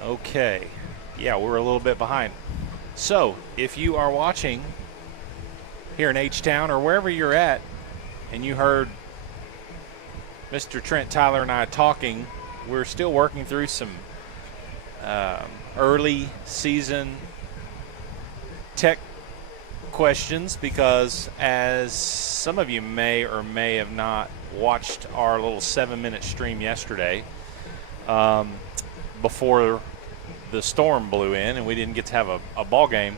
Okay. Yeah, we're a little bit behind. So, if you are watching here in H-Town or wherever you're at, and you heard Mr. Trent, Tyler, and I talking, we're still working through some early season tech questions because, as some of you may or may have not watched our little 7-minute stream yesterday, before the storm blew in and we didn't get to have a ball game,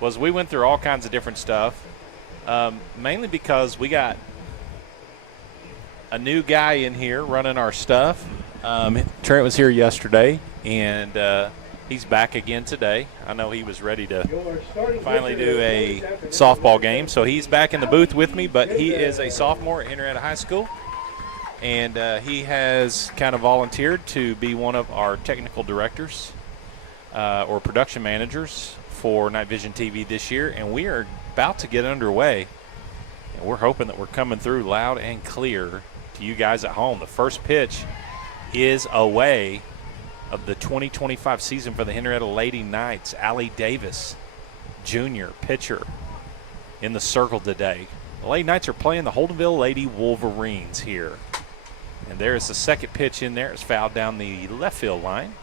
was we went through all kinds of different stuff, mainly because we got a new guy in here running our stuff. Trent was here yesterday, and he's back again today. I know he was ready to finally do a softball game, so he's back in the booth with me, but he is a sophomore at Henryetta High School, and he has kind of volunteered to be one of our technical directors or production managers for Night Vision TV this year, and we are about to get underway, and we're hoping that we're coming through loud and clear to you guys at home. The first pitch is away of the 2025 season for the Henryetta Lady Knights. Allie Davis, junior pitcher, in the circle today. The Lady Knights are playing the Holdenville Lady Wolverines here. And there's the second pitch in there. It's fouled down the left field line.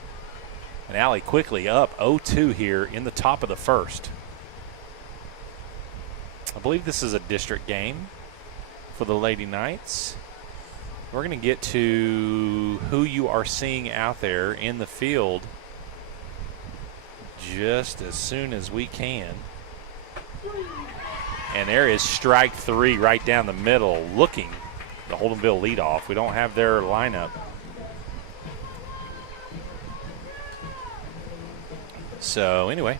And Allie quickly up 0-2 here in the top of the first. I believe this is a district game for the Lady Knights. We're going to get to who you are seeing out there in the field just as soon as we can. And there is strike three right down the middle, looking the Holdenville leadoff. We don't have their lineup. So anyway,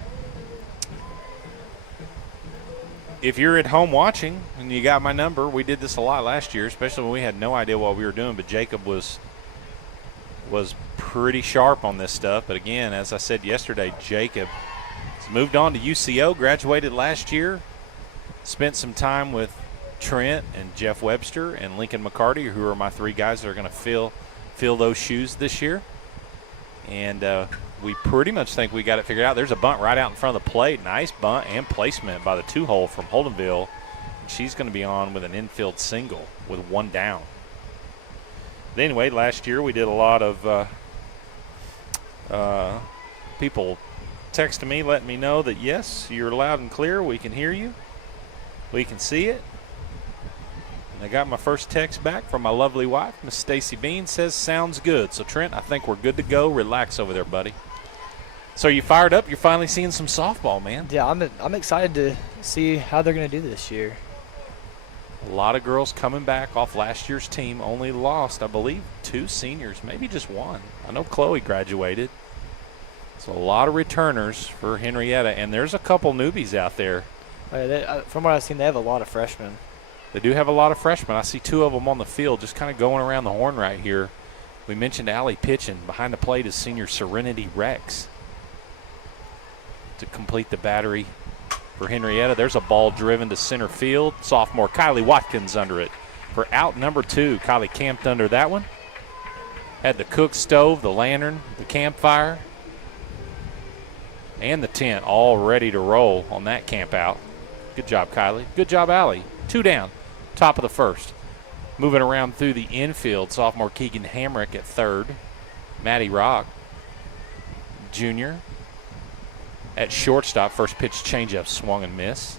if you're at home watching and you got my number, we did this a lot last year, especially when we had no idea what we were doing, but Jacob was pretty sharp on this stuff. But again, as I said yesterday, Jacob has moved on to UCO, graduated last year, spent some time with Trent and Jeff Webster and Lincoln McCarty, who are my three guys that are going to fill those shoes this year. And we pretty much think we got it figured out. There's a bunt right out in front of the plate. Nice bunt and placement by the two-hole from Holdenville. And she's going to be on with an infield single with one down. But anyway, last year we did a lot of people texting me, letting me know that, yes, you're loud and clear. We can hear you. We can see it. And I got my first text back from my lovely wife, Miss Stacy Bean, says, sounds good. So, Trent, I think we're good to go. Relax over there, buddy. So you fired up? You're finally seeing some softball, man. Yeah, I'm excited to see how they're going to do this year. A lot of girls coming back off last year's team. Only lost, I believe, 2 seniors, maybe just 1. I know Chloe graduated. So a lot of returners for Henryetta, and there's a couple newbies out there. From what I've seen, they have a lot of freshmen. They do have a lot of freshmen. I see 2 of them on the field just kind of going around the horn right here. We mentioned Allie pitching. Behind the plate is senior Serenity Rex to complete the battery for Henryetta. There's a ball driven to center field. Sophomore Kylie Watkins under it for out number 2. Kylie camped under that one. Had the cook stove, the lantern, the campfire, and the tent all ready to roll on that camp out. Good job, Kylie. Good job, Allie. 2 down, top of the first. Moving around through the infield, sophomore Keegan Hamrick at third. Maddie Rock, junior, at shortstop. First pitch changeup, swung and miss.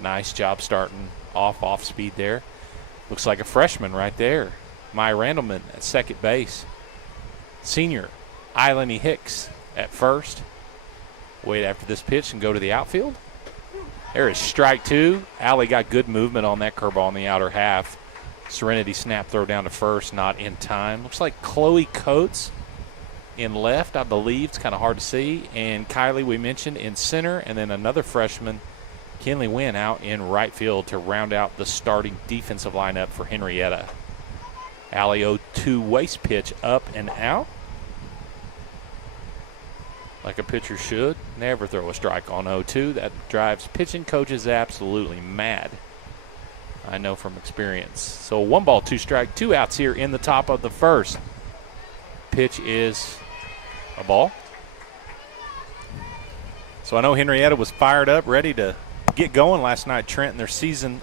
Nice job starting off speed there. Looks like a freshman right there. Maya Randleman at second base. Senior Eilani Hicks at first. Wait after this pitch and go to the outfield. There is strike 2. Allie got good movement on that curveball in the outer half. Serenity snap throw down to first, not in time. Looks like Chloe Coates in left, I believe. It's kind of hard to see. And Kylie, we mentioned, in center. And then another freshman, Kinley Wynn, out in right field to round out the starting defensive lineup for Henryetta. Allie 0-2 waste pitch up and out. Like a pitcher should. Never throw a strike on 0-2. That drives pitching coaches absolutely mad. I know from experience. So 1 ball, 2 strike, 2 outs here in the top of the first. pitch is a ball. So I know Henryetta was fired up, ready to get going last night, Trent, in their season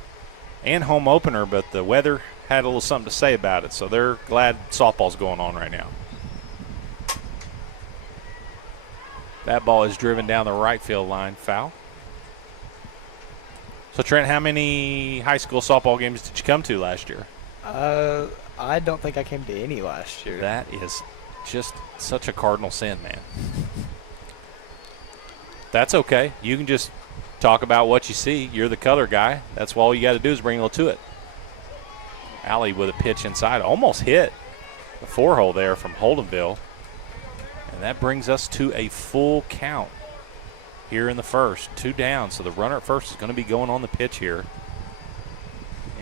and home opener, but the weather had a little something to say about it, so they're glad softball's going on right now. That ball is driven down the right field line, foul. So, Trent, how many high school softball games did you come to last year? I don't think I came to any last year. That is just such a cardinal sin, man. That's okay. You can just talk about what you see. You're the color guy. That's all you got to do is bring a little to it. Allie with a pitch inside. Almost hit the 4-hole there from Holdenville. And that brings us to a full count here in the first. 2 down. So the runner at first is going to be going on the pitch here.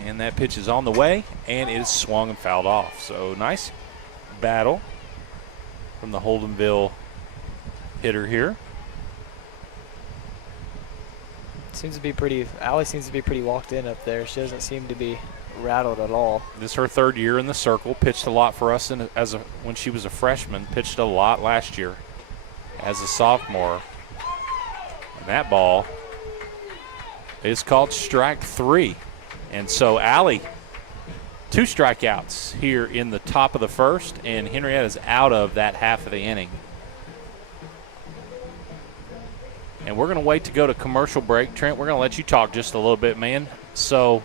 And that pitch is on the way, and it is swung and fouled off. So nice battle from the Holdenville hitter here. Allie seems to be pretty locked in up there. She doesn't seem to be rattled at all. This is her 3rd year in the circle. Pitched a lot for us when she was a freshman. Pitched a lot last year as a sophomore. And that ball is called strike 3. And so Allie, 2 strikeouts here in the top of the first, and Henryetta is out of that half of the inning. And we're going to wait to go to commercial break. Trent, we're going to let you talk just a little bit, man. So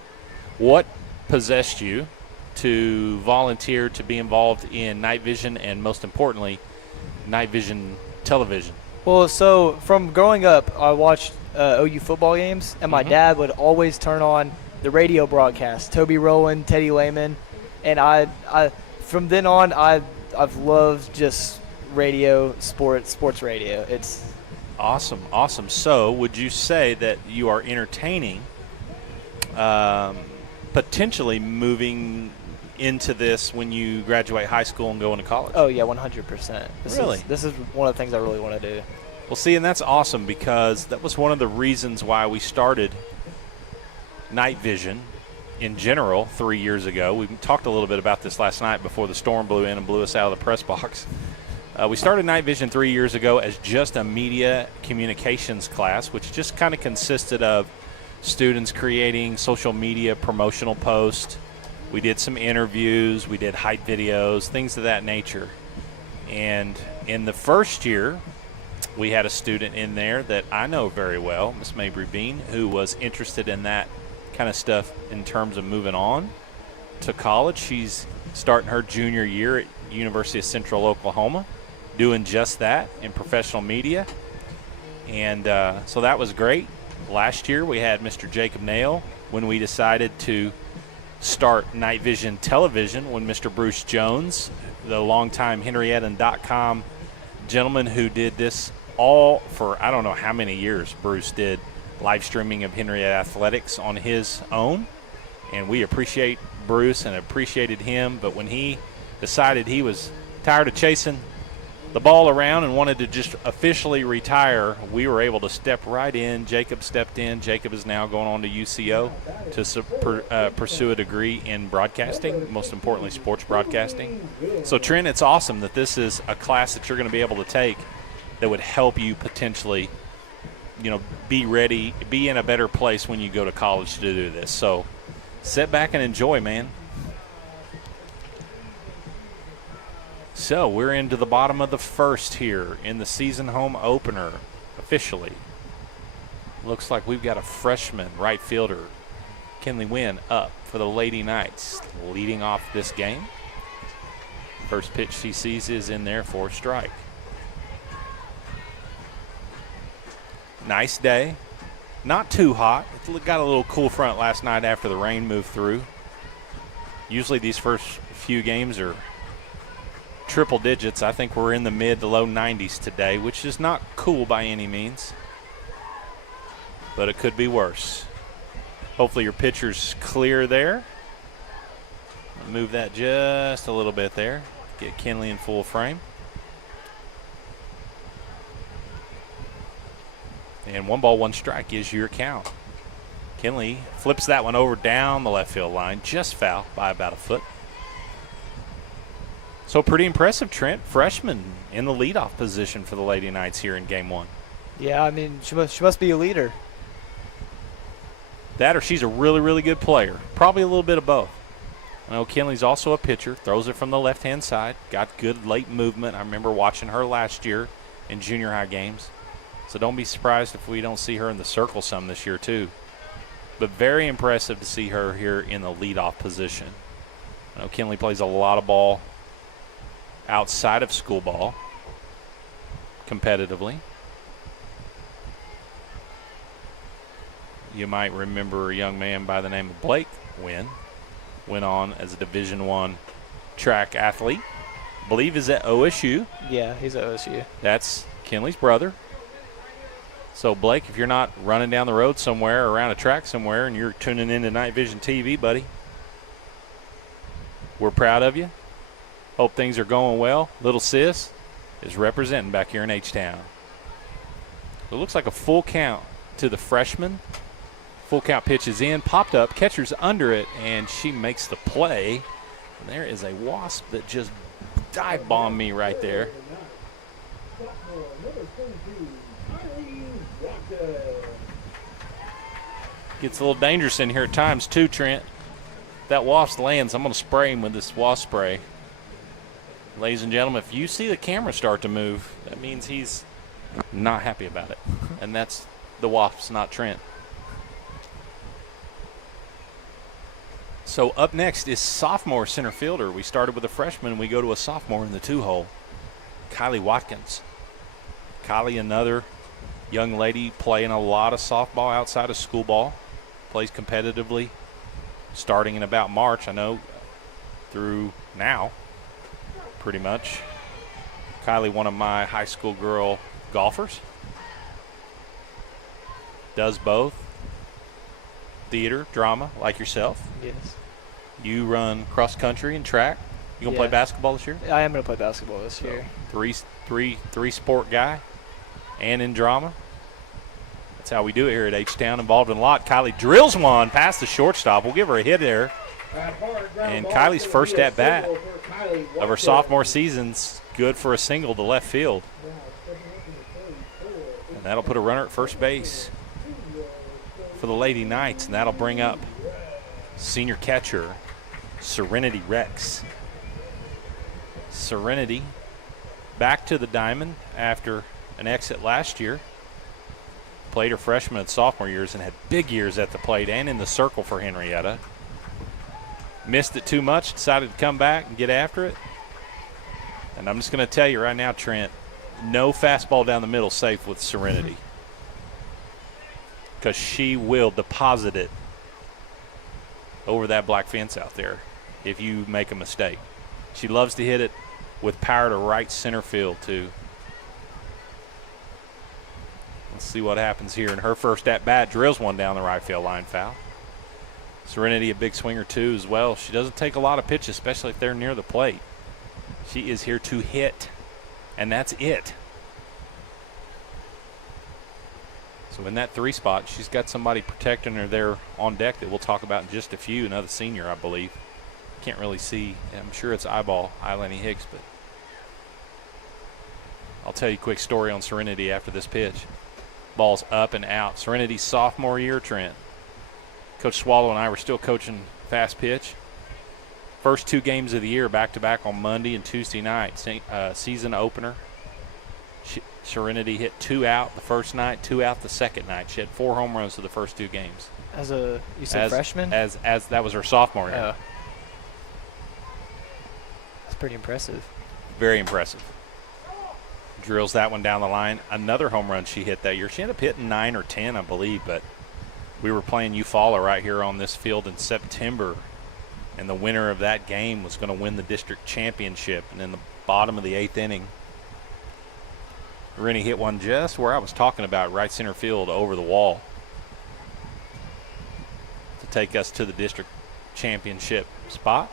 what possessed you to volunteer to be involved in night vision and, most importantly, night vision television? Well, so from growing up, I watched OU football games, and my dad would always turn on the radio broadcast, Toby Rowland, Teddy Lehman, and I from then on I've loved just radio, sports radio. It's awesome. So would you say that you are entertaining potentially moving into this when you graduate high school and go into college? Oh yeah, 100%. This is one of the things I really want to do. Well, see, and that's awesome because that was one of the reasons why we started night vision in general 3 years ago. We talked a little bit about this last night before the storm blew in and blew us out of the press box. We started night vision 3 years ago as just a media communications class, which just kind of consisted of students creating social media promotional posts. We did some interviews, we did hype videos, things of that nature. And in the first year, we had a student in there that I know very well, Miss Mabry Bean, who was interested in that kind of stuff in terms of moving on to college. She's starting her junior year at University of Central Oklahoma, doing just that in professional media. And so that was great. Last year we had Mr. Jacob Nail when we decided to start night vision television, when Mr. Bruce Jones, the longtime Henryetta.com gentleman who did this all for I don't know how many years, Bruce did live streaming of Henryetta athletics on his own. And we appreciate Bruce and appreciated him. But when he decided he was tired of chasing the ball around and wanted to just officially retire, we were able to step right in. Jacob stepped in. Jacob is now going on to UCO to pursue a degree in broadcasting, most importantly sports broadcasting. So, Trent, it's awesome that this is a class that you're going to be able to take that would help you potentially, be ready, be in a better place when you go to college to do this. So sit back and enjoy, man. So we're into the bottom of the first here in the season home opener officially. Looks like we've got a freshman right fielder, Kinley Wynn, up for the Lady Knights, leading off this game. First pitch she sees is in there for a strike. Nice day. Not too hot. It got a little cool front last night after the rain moved through. Usually these first few games are triple digits. I think we're in the mid to low 90s today, which is not cool by any means, but it could be worse. Hopefully your pitcher's clear there. Move that just a little bit there. Get Kinley in full frame. And 1-1 strike is your count. Kinley flips that one over down the left field line, just foul by about a foot. So pretty impressive, Trent. Freshman in the leadoff position for the Lady Knights here in Game 1. Yeah, I mean, she must be a leader. That or she's a really, really good player. Probably a little bit of both. I know Kinley's also a pitcher. Throws it from the left-hand side. Got good late movement. I remember watching her last year in junior high games. So don't be surprised if we don't see her in the circle some this year too. But very impressive to see her here in the leadoff position. I know Kinley plays a lot of ball outside of school ball competitively. You might remember a young man by the name of Blake went on as a Division I track athlete. I believe is at OSU. Yeah, he's at OSU. That's Kinley's brother. So, Blake, if you're not running down the road somewhere or around a track somewhere and you're tuning into Night Vision TV, buddy, we're proud of you. Hope things are going well. Little sis is representing back here in H-Town. It looks like a full count to the freshman. Full count pitch is in, popped up, catcher's under it, and she makes the play. And there is a wasp that just dive bombed me right there. Gets a little dangerous in here at times too, Trent. That wasp lands, I'm going to spray him with this wasp spray. Ladies and gentlemen, if you see the camera start to move, that means he's not happy about it. And that's the wasps, not Trent. So up next is sophomore center fielder. We started with a freshman. We go to a sophomore in the 2-hole, Kylie Watkins. Kylie, another young lady playing a lot of softball outside of school ball. Plays competitively starting in about March, I know, through now, pretty much. Kylie, one of my high school girl golfers. Does both. Theater, drama, like yourself. Yes. You run cross country and track. You gonna play basketball this year? I am gonna play basketball this year. Three sport guy, and in drama. That's how we do it here at H-Town. Involved in a lot. Kylie drills one past the shortstop. We'll give her a hit there. And Kylie's first at bat of her sophomore season's good for a single to left field. And that'll put a runner at first base for the Lady Knights, and that'll bring up senior catcher Serenity Rex. Serenity back to the diamond after an exit last year. Played her freshman and sophomore years and had big years at the plate and in the circle for Henryetta. Missed it too much, decided to come back and get after it. And I'm just going to tell you right now, Trent, no fastball down the middle safe with Serenity. Because she will deposit it over that black fence out there if you make a mistake. She loves to hit it with power to right center field, too. Let's see what happens here. In her first at-bat, drills one down the right field line, foul. Serenity, a big swinger, too, as well. She doesn't take a lot of pitches, especially if they're near the plate. She is here to hit, and that's it. So in that 3 spot, she's got somebody protecting her there on deck that we'll talk about in just a few. Another senior, I believe. Can't really see. I'm sure it's Eilani Hicks, but I'll tell you a quick story on Serenity after this pitch. Ball's up and out. Serenity's sophomore year, Trent. Coach Swallow and I were still coaching fast pitch. First 2 games of the year back-to-back on Monday and Tuesday night. Season opener. Serenity hit 2 out the first night, 2 out the second night. She had 4 home runs to the first 2 games. You said freshman? As that was her sophomore year. That's pretty impressive. Very impressive. Drills that one down the line. Another home run she hit that year. She ended up hitting 9 or 10, I believe, but we were playing Eufaula right here on this field in September, and the winner of that game was going to win the district championship. And in the bottom of the 8th inning, Rennie hit one just where I was talking about, right center field over the wall, to take us to the district championship spot.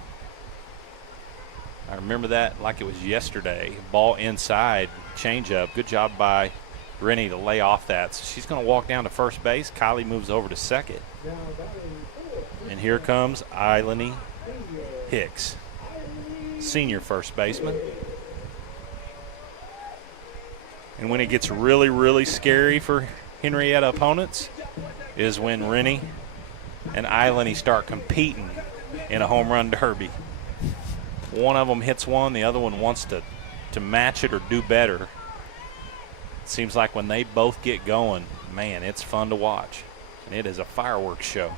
I remember that like it was yesterday. Ball inside, changeup. Good job by Rennie to lay off that. So she's going to walk down to first base. Kylie moves over to second. And here comes Eilani Hicks. senior first baseman. And when it gets really, really scary for Henryetta opponents is when Rennie and Eilany start competing in a home run derby. One of them hits one, the other one wants to match it or do better. It seems like when they both get going, man, it's fun to watch. And it is a fireworks show.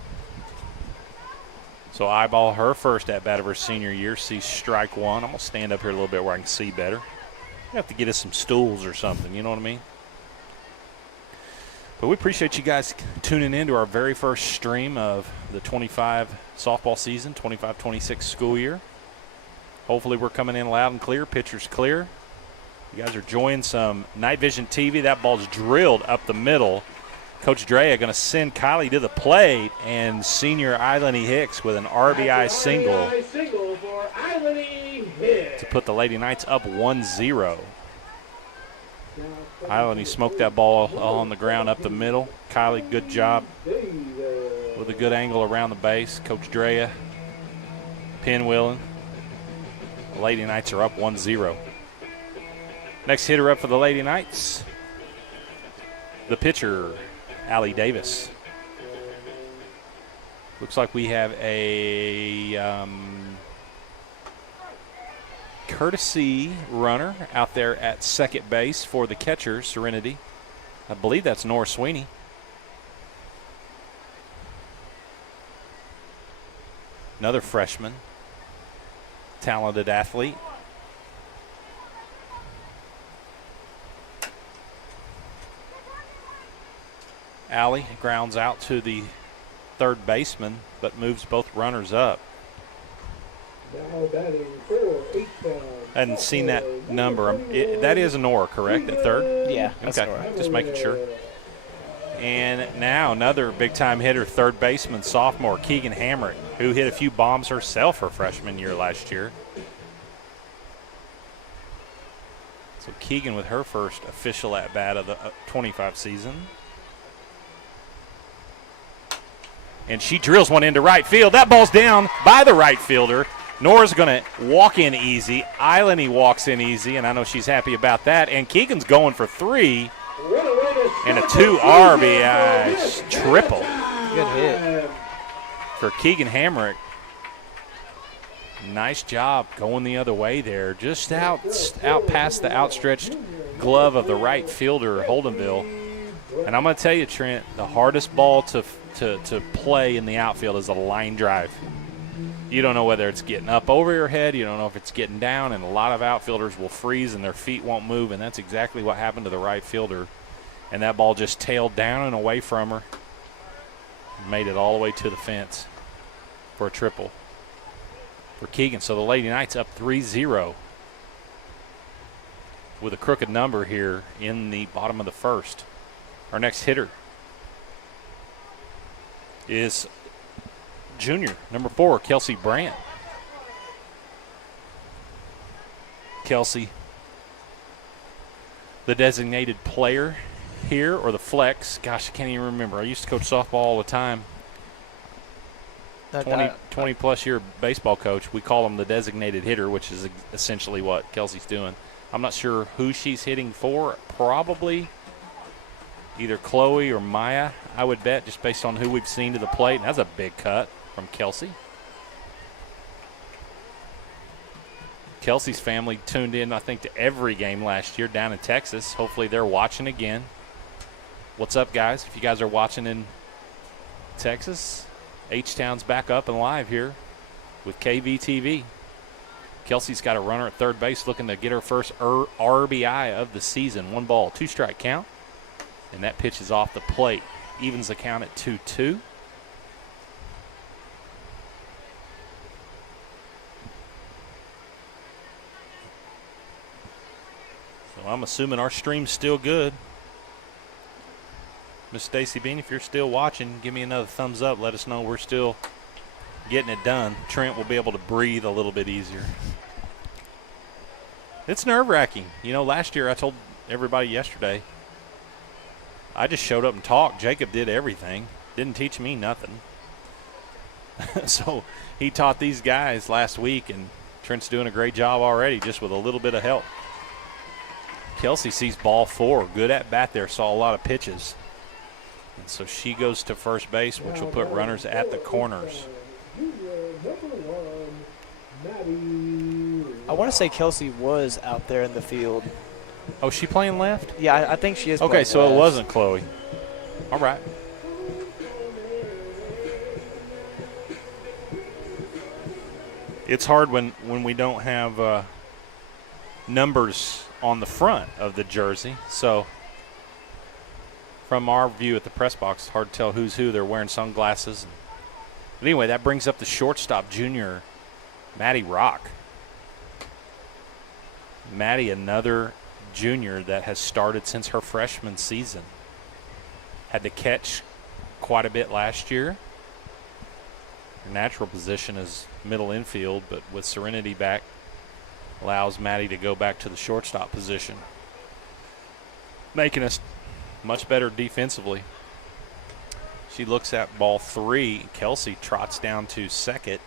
So eyeball her first at bat of her senior year, sees strike one. I'm going to stand up here a little bit where I can see better. You have to get us some stools or something, you know what I mean? But we appreciate you guys tuning in to our very first stream of the 25 softball season, 25-26 school year. Hopefully we're coming in loud and clear, pitcher's clear. You guys are enjoying some night vision TV. That ball's drilled up the middle. Coach Drea going to send Kylie to the plate, and senior Eilany Hicks with an RBI single for Eilany Hicks to put the Lady Knights up 1-0. Eilany smoked that ball on the ground up the middle. Kylie, good job with a good angle around the base. Coach Drea pinwheeling. The Lady Knights are up 1-0. Next hitter up for the Lady Knights, the pitcher, Allie Davis. Looks like we have a courtesy runner out there at second base for the catcher, Serenity. I believe that's Nora Sweeney. Another freshman, talented athlete. Allie grounds out to the third baseman, but moves both runners up. I hadn't seen that number. That is Nora, correct, at third? Yeah, that's okay, Nora. just making sure. And now another big-time hitter, third baseman, sophomore, Keegan Hamrick, who hit a few bombs herself her freshman year last year. So Keegan with her first official at-bat of the 25 season. And she drills one into right field. That ball's down by the right fielder. Nora's going to walk in easy. Eilany walks in easy, and I know she's happy about that. And Keegan's going for three and a 2 RBI triple. Good hit. For Keegan Hamrick. Nice job going the other way there. Just out past the outstretched glove of the right fielder, Holdenville. And I'm going to tell you, Trent, the hardest ball to play in the outfield is a line drive. You don't know whether it's getting up over your head. You don't know if it's getting down, and a lot of outfielders will freeze and their feet won't move, and that's exactly what happened to the right fielder. And that ball just tailed down and away from her, made it all the way to the fence for a triple for Keegan. So the Lady Knights up 3-0 with a crooked number here in the bottom of the first. Our next hitter is junior, number 4, Kelsey Brandt. Kelsey, the designated player here, or the flex. Gosh, I can't even remember. I used to coach softball all the time. 20-plus year baseball coach. We call him the designated hitter, which is essentially what Kelsey's doing. I'm not sure who she's hitting for. Probably either Chloe or Maya, I would bet, just based on who we've seen to the plate. And that's a big cut from Kelsey. Kelsey's family tuned in, I think, to every game last year down in Texas. Hopefully they're watching again. What's up, guys? If you guys are watching in Texas, H-Town's back up and live here with KVTV. Kelsey's got a runner at third base looking to get her first RBI of the season. 1 ball, 2 strike count. And that pitch is off the plate. Evens the count at 2-2. So I'm assuming our stream's still good. Miss Stacy Bean, if you're still watching, give me another thumbs up. Let us know we're still getting it done. Trent will be able to breathe a little bit easier. It's nerve-wracking. You know, last year I told everybody yesterday, I just showed up and talked. Jacob did everything. Didn't teach me nothing. So he taught these guys last week, and Trent's doing a great job already just with a little bit of help. Kelsey sees ball 4. Good at bat there. Saw a lot of pitches. And so she goes to first base, which will put runners at the corners. I want to say Kelsey was out there in the field. Oh, she playing left? Yeah, I think she is. Okay, so left. it wasn't Chloe. All right. It's hard when we don't have numbers on the front of the jersey. So from our view at the press box, it's hard to tell who's who. They're wearing sunglasses. But anyway, that brings up the shortstop junior, Maddie Rock. Maddie, another junior that has started since her freshman season. Had to catch quite a bit last year. Her natural position is middle infield, but with Serenity back, allows Maddie to go back to the shortstop position, making us much better defensively. She looks at ball 3. Kelsey trots down to second,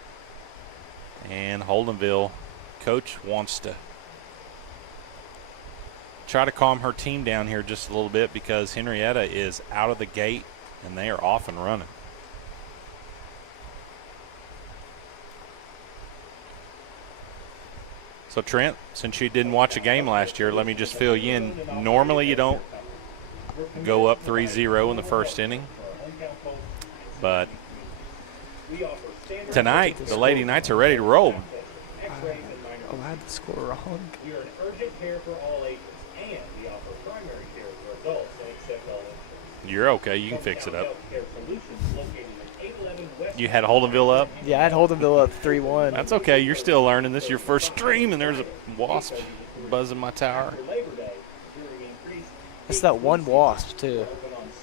and Holdenville coach wants to try to calm her team down here just a little bit because Henryetta is out of the gate and they are off and running. So Trent, since you didn't watch a game last year, let me just fill you in. Normally you don't go up 3-0 in the first inning, but tonight the Lady Knights are ready to roll. I had the score wrong. We are an urgent care for all ages, and we offer primary care for adults and accept all insurance. You're okay. You can fix it up. Healthcare Solutions located at 811 West. You had Holdenville up? Yeah, I had Holdenville up 3-1. That's okay. You're still learning. This is your first stream, and there's a wasp buzzing my tower. It's that one wasp, too.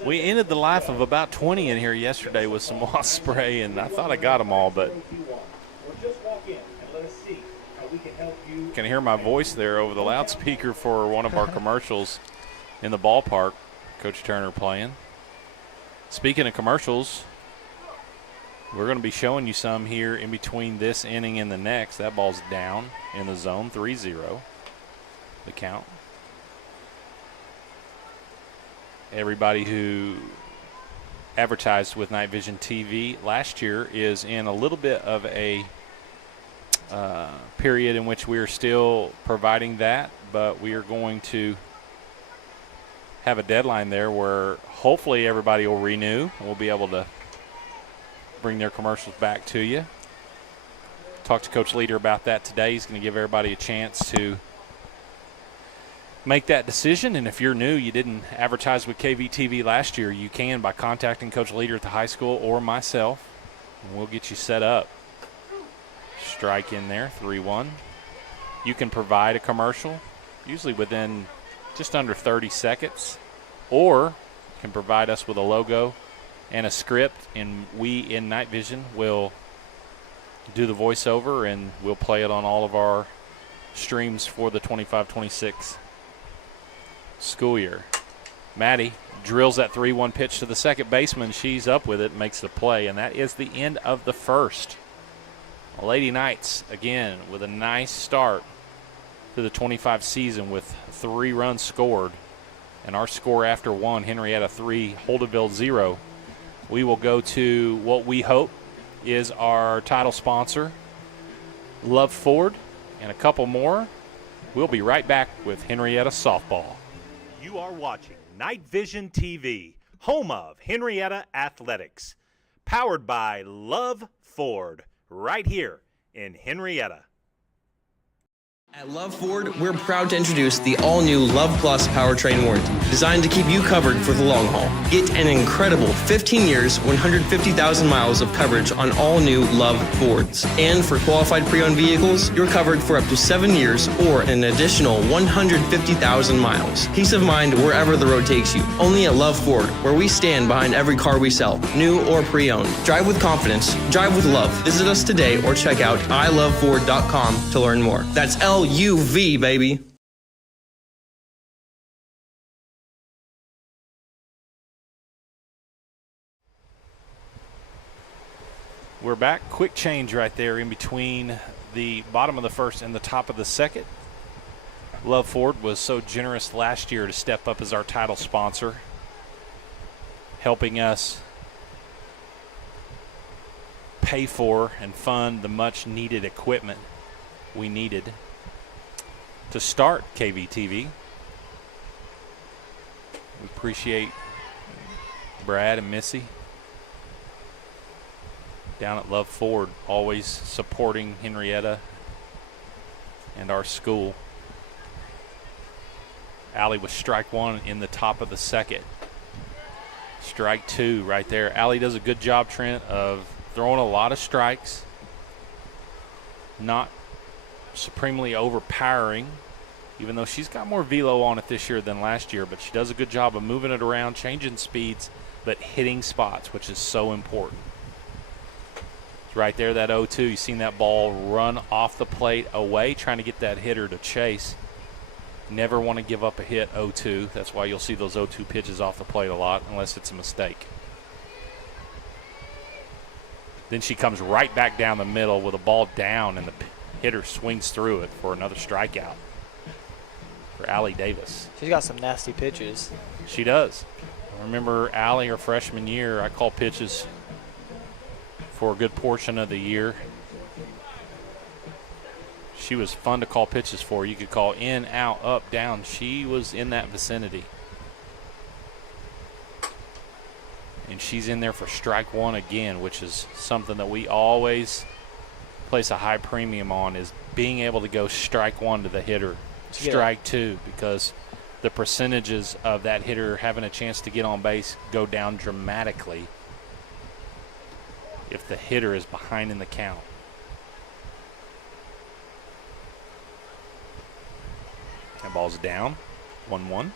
We ended the life of about 20 in here yesterday with some wasp spray, and I thought I got them all, but you can hear my voice there over the loudspeaker for one of our commercials in the ballpark. Coach Turner playing. Speaking of commercials, we're going to be showing you some here in between this inning and the next. That ball's down in the zone, 3-0, the count. Everybody who advertised with Night Vision TV last year is in a little bit of a period in which we are still providing that, but we are going to have a deadline there where hopefully everybody will renew and we'll be able to bring their commercials back to you. Talked to Coach Leader about that today. He's going to give everybody a chance to make that decision, and if you're new, you didn't advertise with KVTV last year, you can by contacting Coach Leader at the high school or myself, and we'll get you set up. Strike in there, 3-1. You can provide a commercial, usually within just under 30 seconds, or can provide us with a logo and a script, and we in Night Vision will do the voiceover, and we'll play it on all of our streams for the 25-26 school year. Maddie drills that 3-1 pitch to the second baseman. She's up with it, makes the play, and that is the end of the first. Lady Knights, again, with a nice start to the 25 season with 3 runs scored. And our score after 1, Henryetta 3, Holdenville 0. We will go to what we hope is our title sponsor, Love Ford, and a couple more. We'll be right back with Henryetta softball. You are watching Night Vision TV, home of Henryetta Athletics, powered by Love Ford, right here in Henryetta. At Love Ford, we're proud to introduce the all-new Love Plus powertrain warranty, designed to keep you covered for the long haul. Get an incredible 15 years, 150,000 miles of coverage on all new Love Fords. And for qualified pre-owned vehicles, you're covered for up to 7 years or an additional 150,000 miles. Peace of mind wherever the road takes you. Only at Love Ford, where we stand behind every car we sell, new or pre-owned. Drive with confidence. Drive with love. Visit us today or check out iloveford.com to learn more. That's LUV, baby. We're back. Quick change right there in between the bottom of the first and the top of the second. Love Ford was so generous last year to step up as our title sponsor, helping us pay for and fund the much needed equipment we needed to start KVTV. We appreciate Brad and Missy down at Love Ford, always supporting Henryetta and our school. Allie with strike one in the top of the second. Strike two right there. Allie does a good job, Trent, of throwing a lot of strikes, not supremely overpowering, even though she's got more velo on it this year than last year, but she does a good job of moving it around, changing speeds, but hitting spots, which is so important. It's right there, that 0-2. You've seen that ball run off the plate away, trying to get that hitter to chase. Never want to give up a hit 0-2. That's why you'll see those 0-2 pitches off the plate a lot, unless it's a mistake. Then she comes right back down the middle with a ball down, and the hitter swings through it for another strikeout for Allie Davis. She's got some nasty pitches. She does. I remember Allie, her freshman year, I called pitches for a good portion of the year. She was fun to call pitches for. You could call in, out, up, down. She was in that vicinity. And she's in there for strike one again, which is something that we always place a high premium on, is being able to go strike one to the hitter, strike two, because the percentages of that hitter having a chance to get on base go down dramatically if the hitter is behind in the count. That ball's down, 1-1.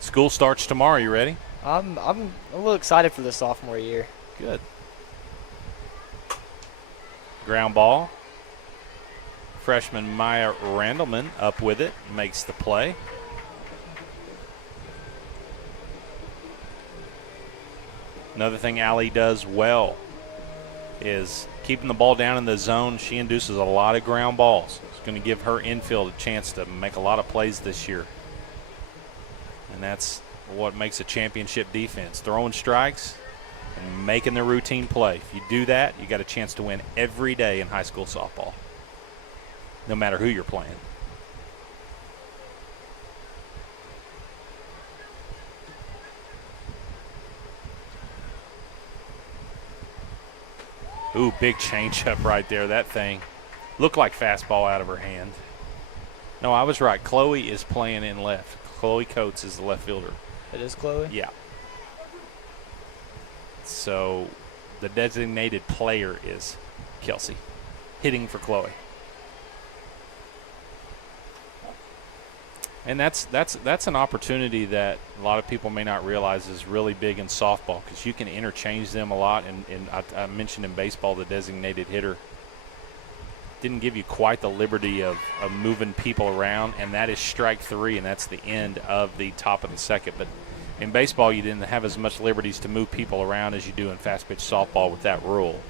School starts tomorrow. You ready? I'm a little excited for the sophomore year. Good. Ground ball. Freshman Maya Randleman up with it, makes the play. Another thing Allie does well is keeping the ball down in the zone. She induces a lot of ground balls. It's going to give her infield a chance to make a lot of plays this year. And that's what makes a championship defense, throwing strikes and making the routine play. If you do that, you got a chance to win every day in high school softball, no matter who you're playing. Ooh, big changeup right there. That thing looked like fastball out of her hand. No, I was right. Chloe is playing in left. Chloe Coates is the left fielder. It is Chloe? Yeah. So the designated player is Kelsey, hitting for Chloe. And that's an opportunity that a lot of people may not realize is really big in softball, because you can interchange them a lot. And I mentioned in baseball the designated hitter didn't give you quite the liberty of moving people around, and that is strike three, and that's the end of the top of the second. But in baseball, you didn't have as much liberties to move people around as you do in fast-pitch softball with that rule.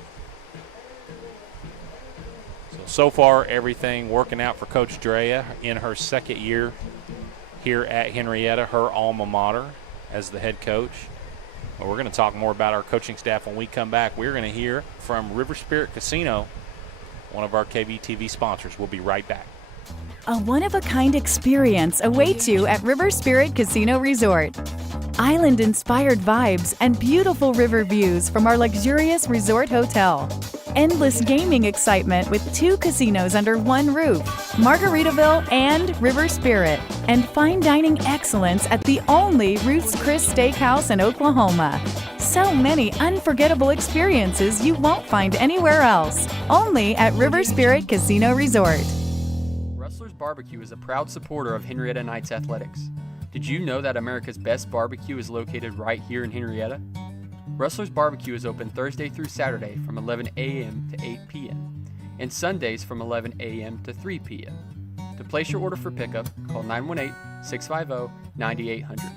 So far, everything working out for Coach Drea in her second year here at Henryetta, her alma mater, as the head coach. Well, we're going to talk more about our coaching staff when we come back. We're going to hear from River Spirit Casino, one of our KVTV sponsors. We'll be right back. A one-of-a-kind experience awaits you at River Spirit Casino Resort. Island-inspired vibes and beautiful river views from our luxurious resort hotel. Endless gaming excitement with 2 casinos under one roof, Margaritaville and River Spirit. And fine dining excellence at the only Ruth's Chris Steakhouse in Oklahoma. So many unforgettable experiences you won't find anywhere else. Only at River Spirit Casino Resort. Rustler's Barbecue is a proud supporter of Henryetta Knights Athletics. Did you know that America's best barbecue is located right here in Henryetta? Rustler's Barbecue is open Thursday through Saturday from 11 a.m. to 8 p.m. and Sundays from 11 a.m. to 3 p.m. To place your order for pickup, call 918-650-9800.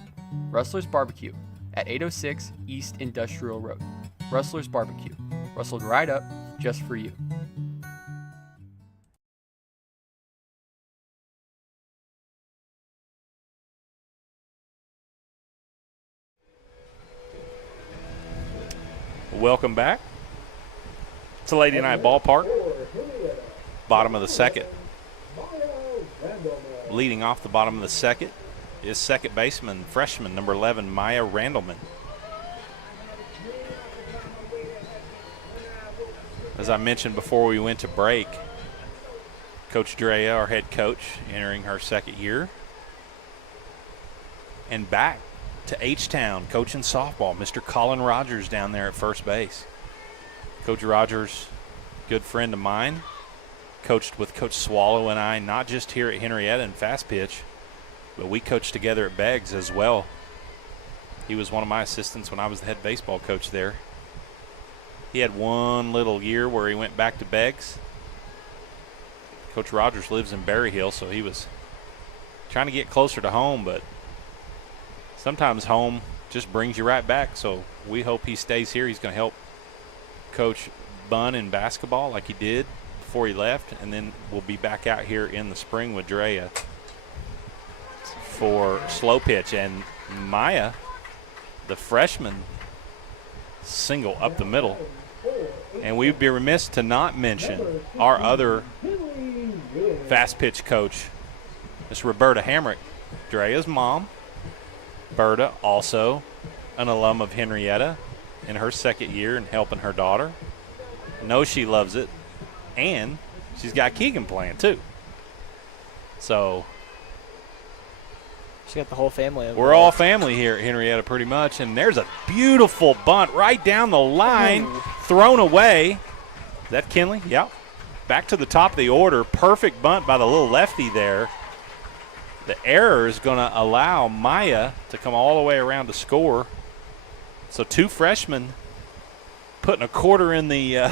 Rustler's Barbecue, at 806 East Industrial Road. Rustler's Barbecue. Rustled right up just for you. Welcome back to Lady Night Ballpark. Bottom of the second. Leading off the bottom of the second is second baseman, freshman, number 11, Maya Randleman. As I mentioned before we went to break, Coach Drea, our head coach, entering her second year. And back to H-Town, coaching softball, Mr. Colin Rogers down there at first base. Coach Rogers, good friend of mine, coached with Coach Swallow and I, not just here at Henryetta in fast pitch, but we coached together at Beggs as well. He was one of my assistants when I was the head baseball coach there. He had one little year where he went back to Beggs. Coach Rogers lives in Berry Hill, so he was trying to get closer to home, but sometimes home just brings you right back, so we hope he stays here. He's going to help Coach Bunn in basketball like he did before he left, and then we'll be back out here in the spring with Drea for slow pitch. And Maya, the freshman, single up the middle. And we'd be remiss to not mention our other fast pitch coach, Miss Roberta Hamrick, Drea's mom. Berta, also an alum of Henryetta in her second year and helping her daughter. Knows she loves it. And she's got Keegan playing too. So She got the whole family involved. we're all family here at Henryetta pretty much. And there's a beautiful bunt right down the line, thrown away. Is that Kinley? Yep. Back to the top of the order. Perfect bunt by the little lefty there. The error is going to allow Maya to come all the way around to score. So two freshmen putting a quarter in the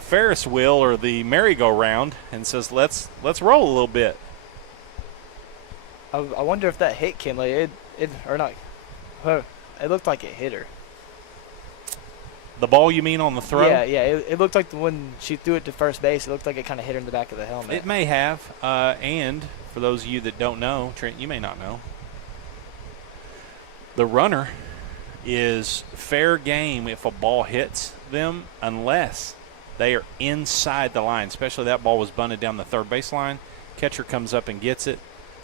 Ferris wheel or the merry-go-round and says, let's roll a little bit. I wonder if that hit Kinley. It looked like it hit her. The ball, you mean, on the throw? Yeah. It looked like when she threw it to first base, it looked like it kind of hit her in the back of the helmet. It may have. And for those of you that don't know, Trent, you may not know, the runner is fair game if a ball hits them unless they are inside the line, especially that ball was bunted down the third base line. Catcher comes up and gets it.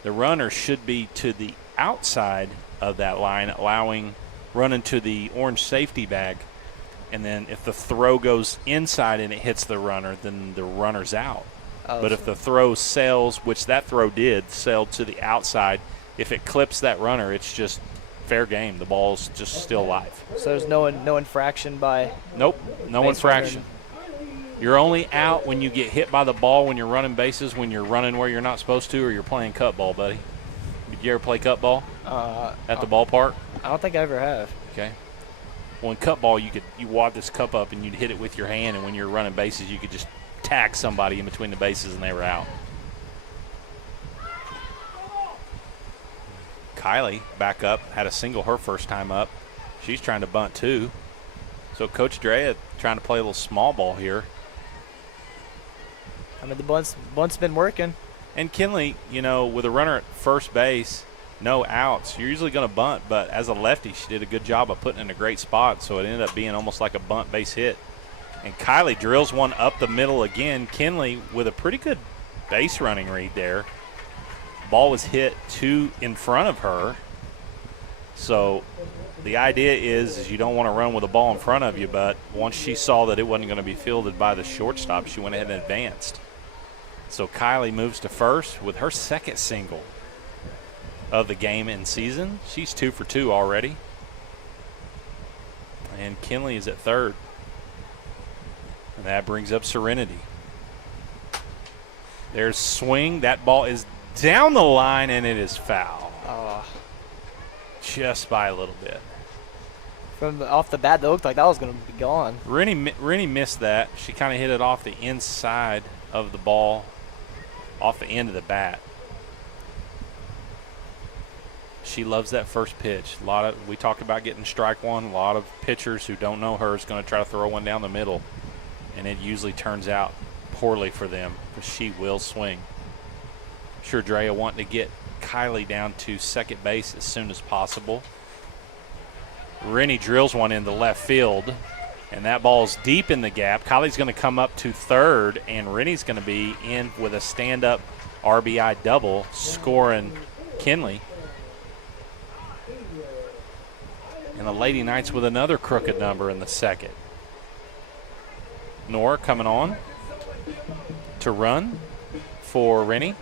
The runner should be to the outside of that line, running to the orange safety bag. And then if the throw goes inside and it hits the runner, then the runner's out. But if the throw sails, which that throw did, sailed to the outside, if it clips that runner, it's just fair game. The ball's just still live. So there's no infraction by. Nope, no base infraction. runner. You're only out when you get hit by the ball when you're running bases, when you're running where you're not supposed to, or you're playing cut ball, buddy. Did you ever play cut ball at the ballpark? I don't think I ever have. Okay. Well, in cut ball, you wad this cup up and you'd hit it with your hand, and when you're running bases, you could just tag somebody in between the bases and they were out. Kylie back up, had a single her first time up. She's trying to bunt too. So Coach Drea trying to play a little small ball here. I mean, the bunt's been working. And Kinley, with a runner at first base, no outs, you're usually going to bunt, but as a lefty, she did a good job of putting it in a great spot, so it ended up being almost like a bunt base hit. And Kylie drills one up the middle again. Kinley with a pretty good base running read there. Ball was hit in front of her. So the idea is you don't want to run with a ball in front of you, but once she saw that it wasn't going to be fielded by the shortstop, she went ahead and advanced. So Kylie moves to first with her second single of the game and season. She's 2 for 2 already. And Kinley is at third. And that brings up Serenity. There's swing. That ball is down the line, and it is foul. Just by a little bit. From off the bat, that looked like that was going to be gone. Rennie missed that. She kind of hit it off the inside of the ball, off the end of the bat. she loves that first pitch. We talked about getting strike one. A lot of pitchers who don't know her is going to try to throw one down the middle, and it usually turns out poorly for them because she will swing. I'm sure Drea wanting to get Kylie down to second base as soon as possible. Rennie drills one into left field, and that ball's deep in the gap. Kylie's going to come up to third, and Rennie's going to be in with a stand-up RBI double, scoring Kinley. And the Lady Knights with another crooked number in the second. Nora coming on to run for Rennie.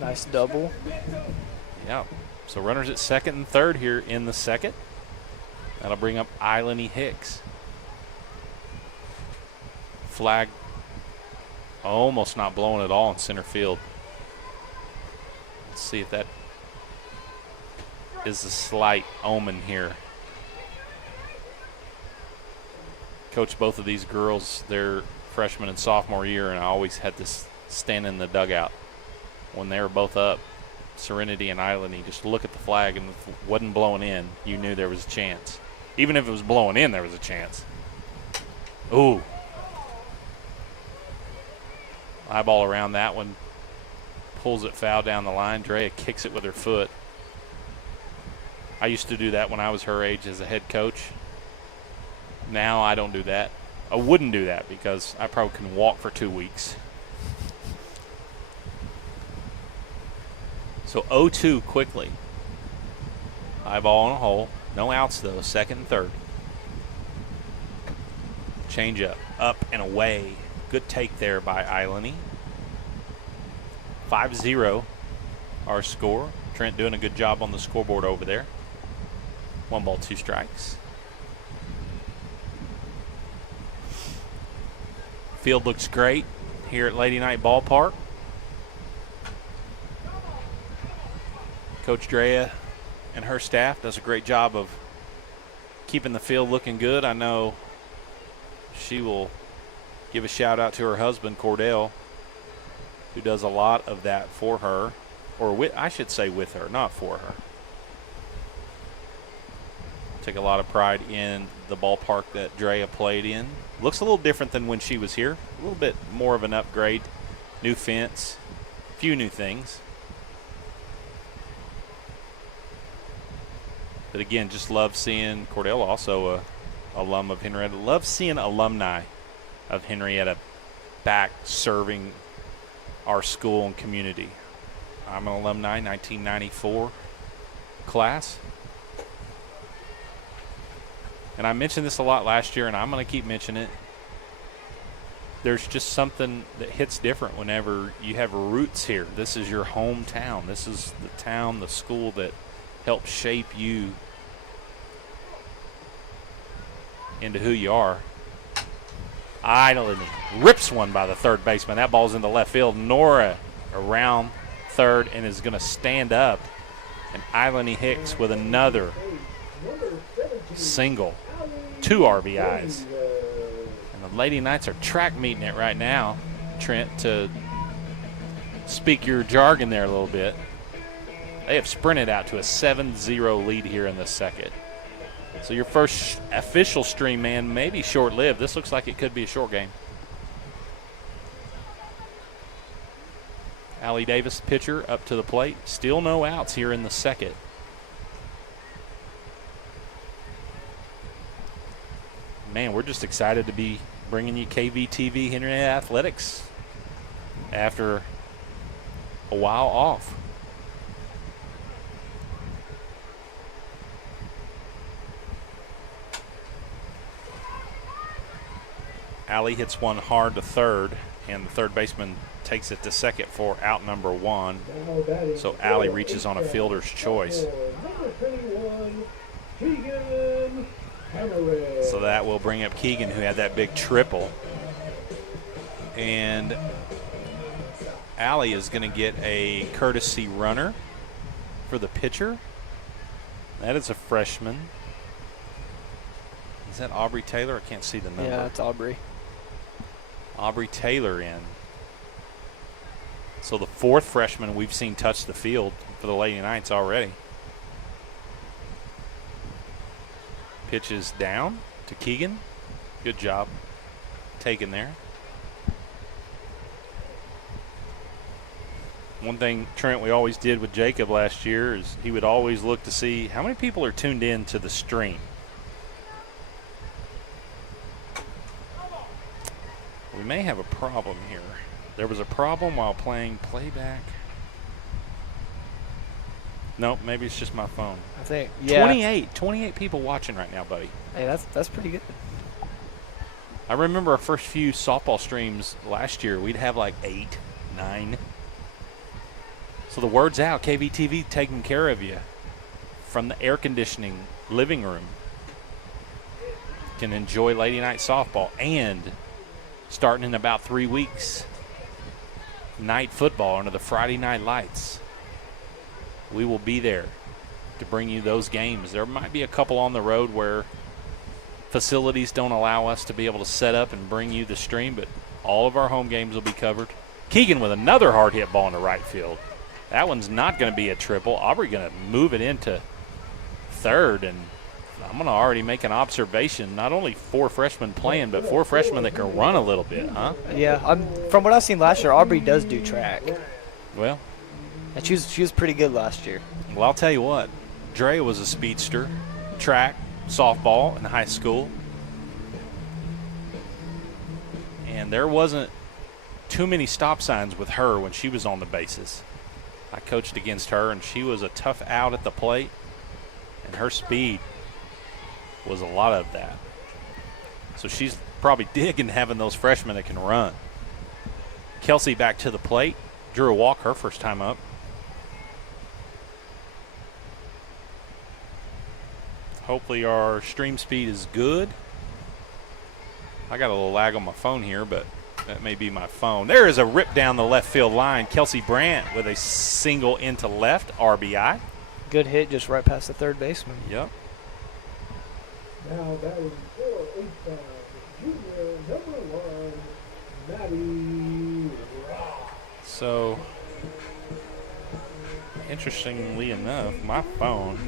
Nice double. Yeah. So runners at second and third here in the second. That'll bring up Eilani Hicks. Flag almost not blowing at all in center field. Let's see if that is a slight omen here. Coached both of these girls their freshman and sophomore year, and I always had to stand in the dugout when they were both up. Serenity and Eilani, just look at the flag, and if it wasn't blowing in, you knew there was a chance. Even if it was blowing in, there was a chance. Ooh. Eyeball around that one. Pulls it foul down the line. Drea kicks it with her foot. I used to do that when I was her age as a head coach. Now I don't do that. I wouldn't do that because I probably couldn't walk for 2 weeks. So 0-2 quickly. Eyeball on a hole. No outs though. Second and third. Change up and away. Good take there by Eilani. 5-0 our score. Trent doing a good job on the scoreboard over there. 1 ball, 2 strikes. Field looks great here at Lady Knight Ballpark. Coach Drea and her staff does a great job of keeping the field looking good. I know she will give a shout out to her husband, Cordell, who does a lot of that for her, or I should say with her, not for her. Take a lot of pride in the ballpark that Drea played in. Looks a little different than when she was here. A little bit more of an upgrade. New fence, a few new things. But again, just love seeing Cordell, also a alum of Henryetta. Love seeing alumni of Henryetta back serving our school and community. I'm an alumni, 1994 class. And I mentioned this a lot last year, and I'm going to keep mentioning it. There's just something that hits different whenever you have roots here. This is your hometown. This is the town, the school that helped shape you into who you are. Eilani rips one by the third baseman. That ball's in the left field. Nora around third and is going to stand up. And Eilani Hicks with another single. 2 RBIs. And the Lady Knights are track meeting it right now, Trent, to speak your jargon there a little bit. They have sprinted out to a 7-0 lead here in the second. So your first official stream, man, may be short-lived. This looks like it could be a short game. Allie Davis, pitcher, up to the plate. Still no outs here in the second. Man, we're just excited to be bringing you KVTV Henryetta Athletics after a while off. Allie hits one hard to third, and the third baseman takes it to second for out number 1. So Allie reaches on a fielder's choice. So that will bring up Keegan, who had that big triple. And Allie is going to get a courtesy runner for the pitcher. That is a freshman. Is that Aubrey Taylor? I can't see the number. Yeah, it's Aubrey. Aubrey Taylor in. So the fourth freshman we've seen touch the field for the Lady Knights already. Pitches down to Keegan. Good job taken there. One thing, Trent, we always did with Jacob last year is he would always look to see how many people are tuned in to the stream. We may have a problem here. There was a problem while playing playback. Nope, maybe it's just my phone. I think, yeah. 28 people watching right now, buddy. Hey, that's pretty good. I remember our first few softball streams last year. We'd have like 8, 9. So the word's out. KVTV taking care of you from the air conditioning living room. Can enjoy Lady Night softball, and starting in about 3 weeks, night football under the Friday night lights. We will be there to bring you those games. There might be a couple on the road where facilities don't allow us to be able to set up and bring you the stream, but all of our home games will be covered. Keegan with another hard hit ball into right field. That one's not going to be a triple. Aubrey going to move it into third, and I'm going to already make an observation. Not only 4 freshmen playing, but 4 freshmen that can run a little bit, huh? Yeah, from what I've seen last year, Aubrey does do track. Well, And she was pretty good last year. Well, I'll tell you what. Dre was a speedster, track, softball in high school. And there wasn't too many stop signs with her when she was on the bases. I coached against her, and she was a tough out at the plate. And her speed was a lot of that. So she's probably digging having those freshmen that can run. Kelsey back to the plate. Drew a walk her first time up. Hopefully our stream speed is good. I got a little lag on my phone here, but that may be my phone. There is a rip down the left field line. Kelsey Brandt with a single into left, RBI. Good hit just right past the third baseman. Yep. Now batting for junior number 1, Maddie Rock. So, interestingly enough, my phone,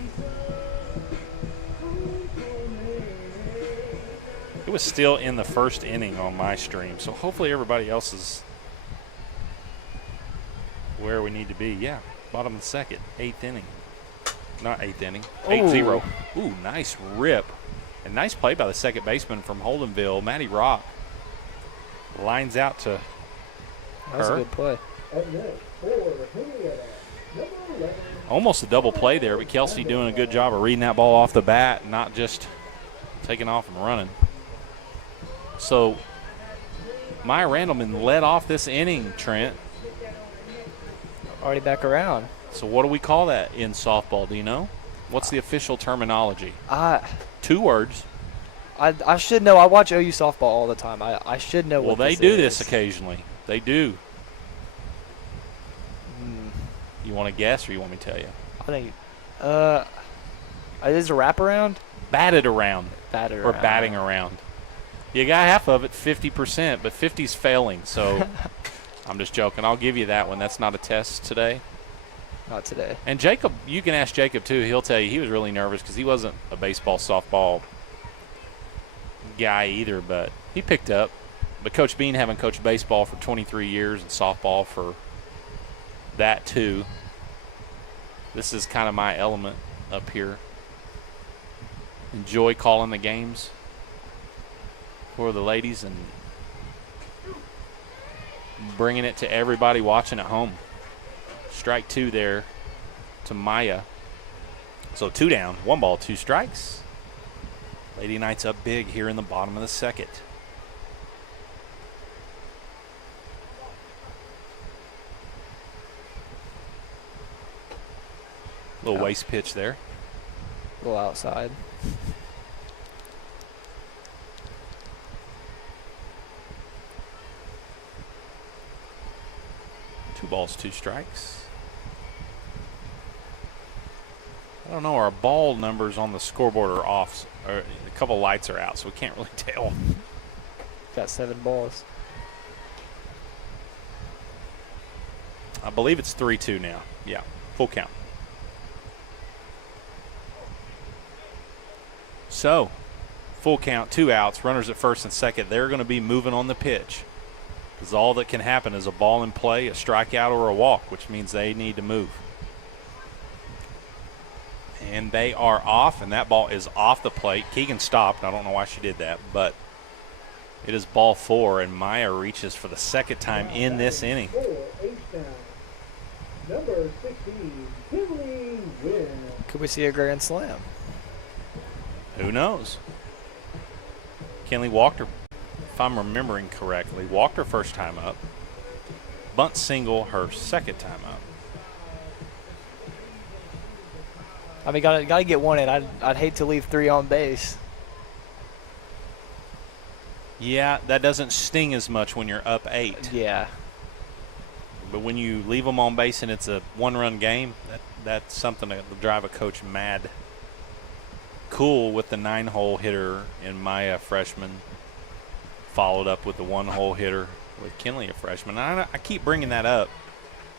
it was still in the first inning on my stream. So hopefully everybody else is where we need to be. Yeah, bottom of the second, 8th inning. Not 8th inning, 8-0. Ooh, nice rip. And nice play by the second baseman from Holdenville. Maddie Rock lines out to That was her. a good play. And then for Henryetta, number 11. Almost a double play there, but Kelsey doing a good job of reading that ball off the bat, not just taking off and running. So Maya Randleman led off this inning, Trent. Already back around. So what do we call that in softball? Do you know? What's the official terminology? 2 words. I should know. I watch OU softball all the time. I should know Well, what they this do is. this occasionally. They do. You want to guess, or you want me to tell you? I think is it a wraparound? Batted around. Batted Or around. batting around. You got half of it, 50%, but 50's failing, so I'm just joking. I'll give you that one. That's not a test today. Not today. And Jacob, you can ask Jacob, too. He'll tell you he was really nervous because he wasn't a baseball, softball guy either, but he picked up. But Coach Bean, having coached baseball for 23 years and softball for that, too, this is kind of my element up here. Enjoy calling the games for the ladies and bringing it to everybody watching at home. Strike 2 there to Maya. So 2 down, 1 ball, 2 strikes. Lady Knights up big here in the bottom of the second. Little waist pitch there. Go outside. 2 balls, 2 strikes. I don't know, our ball numbers on the scoreboard are off. A couple lights are out, so we can't really tell. Got 7 balls. I believe it's 3-2 now. Yeah, full count. So, full count, 2 outs, runners at first and second. They're going to be moving on the pitch. Because all that can happen is a ball in play, a strikeout, or a walk, which means they need to move. And they are off, and that ball is off the plate. Keegan stopped. I don't know why she did that, but it is ball 4, and Maya reaches for the second time in this inning. Number 16, Kinley Wynn. Could we see a grand slam? Who knows? Kinley walked her, if I'm remembering correctly, walked her first time up. Bunt single her second time up. I mean, gotta get one in. I'd hate to leave 3 on base. Yeah, that doesn't sting as much when you're up 8. Yeah. But when you leave them on base and it's a 1-run game, that's something that will drive a coach mad. Cool with the 9-hole hitter in Maya, freshman, followed up with the 1-hole hitter with Kinley, a freshman. I keep bringing that up.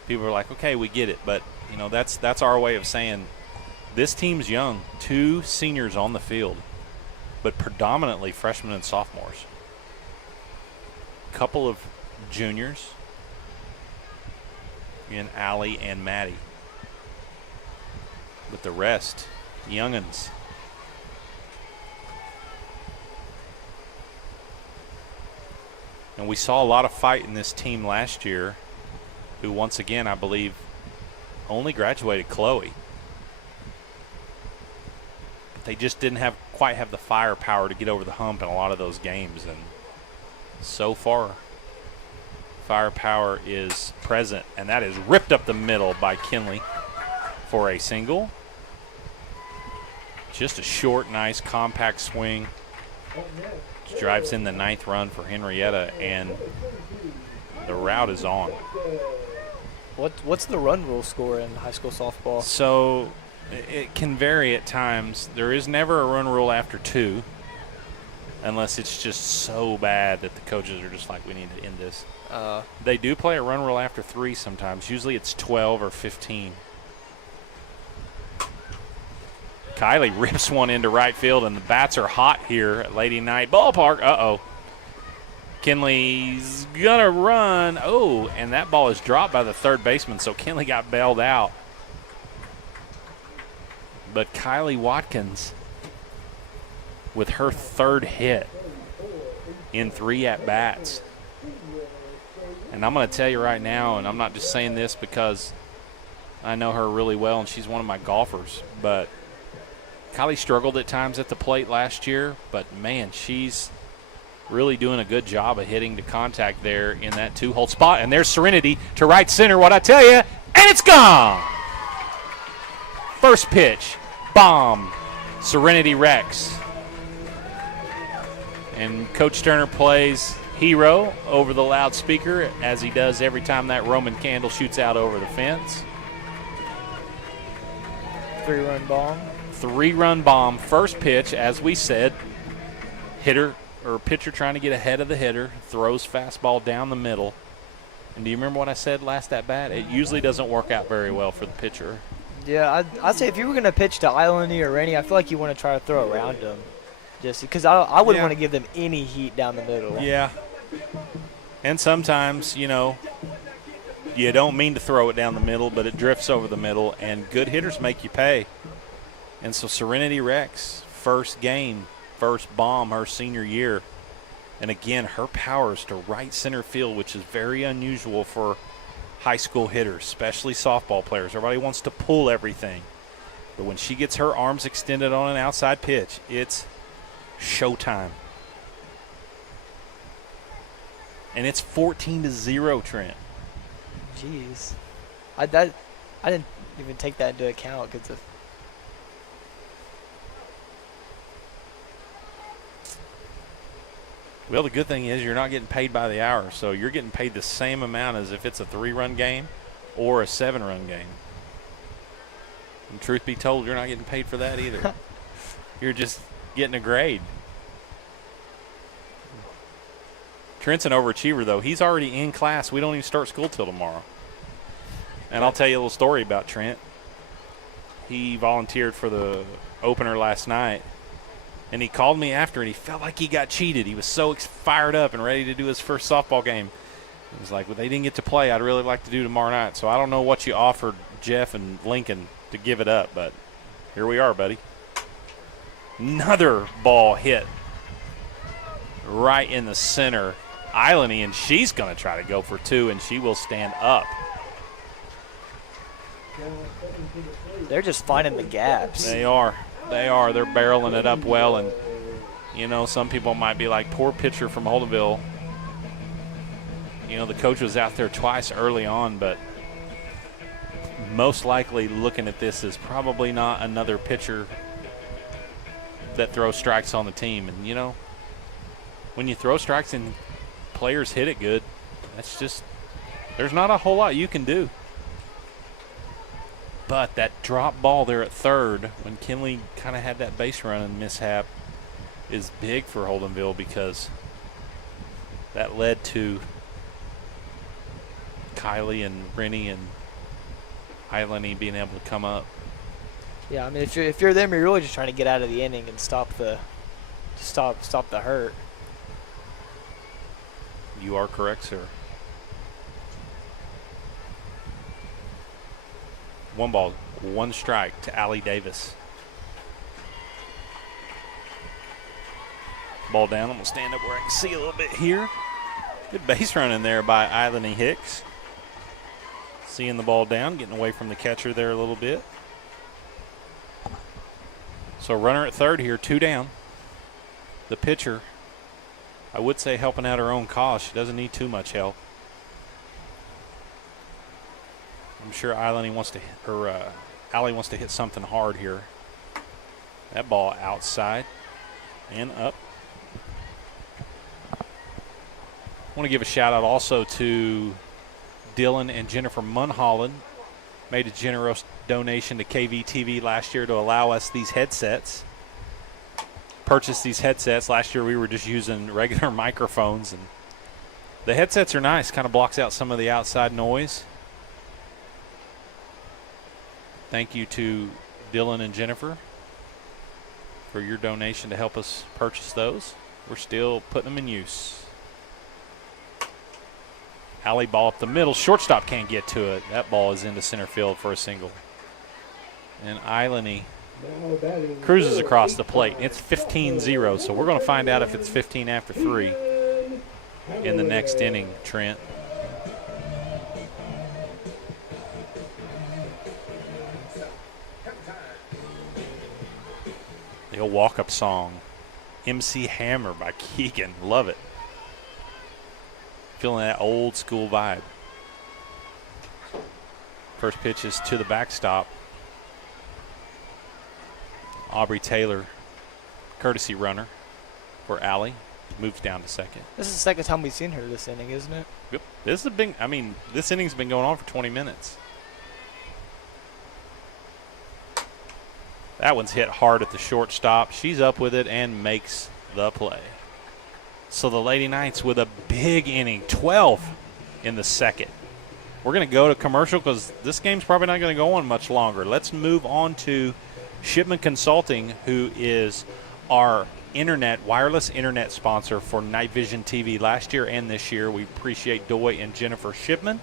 People are like, okay, we get it. But, you know, that's our way of saying this team's young. 2 seniors on the field, but predominantly freshmen and sophomores. Couple of juniors in Allie and Maddie. But the rest, young'uns. And we saw a lot of fight in this team last year, who once again, I believe, only graduated Chloe. But they just didn't quite have the firepower to get over the hump in a lot of those games. And so far, firepower is present, and that is ripped up the middle by Kinley for a single. Just a short, nice, compact swing. Drives in the 9th run for Henryetta, and the route is on. What's the run rule score in high school softball? So it can vary at times. There is never a run rule after 2, unless it's just so bad that the coaches are just like, we need to end this. They do play a run rule after 3 sometimes. Usually it's 12 or 15. Kylie rips one into right field, and the bats are hot here at Lady Knight Ballpark. Uh-oh. Kinley's going to run. Oh, and that ball is dropped by the third baseman, so Kinley got bailed out. But Kylie Watkins with her 3rd hit in 3 at-bats. And I'm going to tell you right now, and I'm not just saying this because I know her really well and she's one of my golfers, but Kylie struggled at times at the plate last year, but, man, she's really doing a good job of hitting to contact there in that 2-hole spot. And there's Serenity to right center, what I tell you, and it's gone. First pitch, bomb, Serenity Rex. And Coach Turner plays Hero over the loudspeaker, as he does every time that Roman candle shoots out over the fence. 3-run bomb. 3-run bomb, first pitch, as we said. Hitter or pitcher trying to get ahead of the hitter, throws fastball down the middle. And do you remember what I said last at bat? It usually doesn't work out very well for the pitcher. Yeah, I'd say if you were going to pitch to Islandy or Rainey, I feel like you want to try to throw around them. Just because I wouldn't want to give them any heat down the middle. Yeah. And sometimes, you know, you don't mean to throw it down the middle, but it drifts over the middle, and good hitters make you pay. And so Serenity Rex, first game, first bomb her senior year. And again, her power is to right center field, which is very unusual for high school hitters, especially softball players. Everybody wants to pull everything. But when she gets her arms extended on an outside pitch, it's showtime. And it's 14-0, Trent. Jeez. I didn't even take that into account because of. Well, the good thing is you're not getting paid by the hour, so you're getting paid the same amount as if it's a 3-run game or a 7-run game. And truth be told, you're not getting paid for that either. You're just getting a grade. Trent's an overachiever, though. He's already in class. We don't even start school till tomorrow. And I'll tell you a little story about Trent. He volunteered for the opener last night, and he called me after, and he felt like he got cheated. He was so fired up and ready to do his first softball game. He was like, well, they didn't get to play. I'd really like to do tomorrow night. So I don't know what you offered Jeff and Lincoln to give it up, but here we are, buddy. Another ball hit right in the center. Eilany, and she's going to try to go for 2, and she will stand up. They're just finding the gaps. They are. They're barreling it up well, and, you know, some people might be like, poor pitcher from Holdenville. You know, the coach was out there twice early on, but most likely looking at this is probably not another pitcher that throws strikes on the team. And, you know, when you throw strikes and players hit it good, that's just, there's not a whole lot you can do. But that drop ball there at third, when Kinley kind of had that base running mishap, is big for Holdenville, because that led to Kylie and Rennie and Eilany being able to come up. Yeah, I mean, if you're them, you're really just trying to get out of the inning and stop the hurt. You are correct, sir. 1 ball, 1 strike to Allie Davis. Ball down. I'm going to stand up where I can see a little bit here. Good base running there by Eilany Hicks. Seeing the ball down, getting away from the catcher there a little bit. So runner at third here, 2 down. The pitcher, I would say, helping out her own cause. She doesn't need too much help. I'm sure Eilany wants to, Allie wants to hit something hard here. That ball outside and up. I want to give a shout out also to Dylan and Jennifer Munholland. Made a generous donation to KVTV last year to allow us these headsets. Purchased these headsets. Last year we were just using regular microphones, and the headsets are nice. Kind of blocks out some of the outside noise. Thank you to Dylan and Jennifer for your donation to help us purchase those. We're still putting them in use. Alley ball up the middle. Shortstop can't get to it. That ball is into center field for a single. And Eilany cruises across the plate. It's 15-0, so we're going to find out if it's 15 after 3 in the next inning, Trent. The old walk-up song, MC Hammer by Keegan. Love it. Feeling that old school vibe. First pitch is to the backstop. Aubrey Taylor, courtesy runner for Allie, moves down to second. This is the second time we've seen her this inning, isn't it? Yep. This is a big, this inning's been going on for 20 minutes. That one's hit hard at the shortstop. She's up with it and makes the play. So the Lady Knights with a big inning, 12 in the second. We're going to go to commercial because this game's probably not going to go on much longer. Let's move on to Shipman Consulting, who is our wireless internet sponsor for Night Vision TV last year and this year. We appreciate Doy and Jennifer Shipman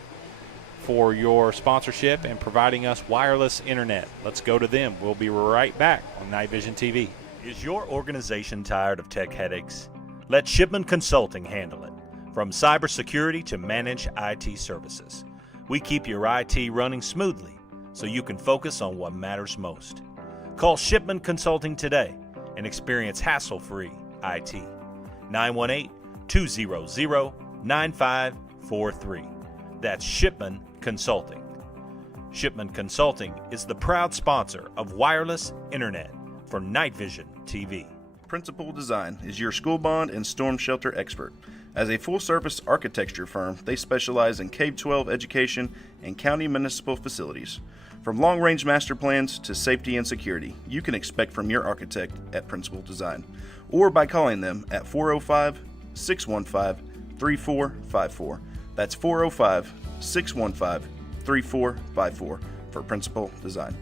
for your sponsorship and providing us wireless internet. Let's go to them. We'll be right back on Night Vision TV. Is your organization tired of tech headaches? Let Shipman Consulting handle it. From cybersecurity to managed IT services, we keep your IT running smoothly so you can focus on what matters most. Call Shipman Consulting today and experience hassle-free IT. 918-200-9543. That's Shipman Consulting. Shipman Consulting is the proud sponsor of wireless internet for Night Vision TV. Principal Design is your school bond and storm shelter expert. As a full-service architecture firm, they specialize in K-12 education and county municipal facilities. From long-range master plans to safety and security, you can expect from your architect at Principal Design, or by calling them at 405-615-3454. That's 405-615-3454. 3454 for Principal Design.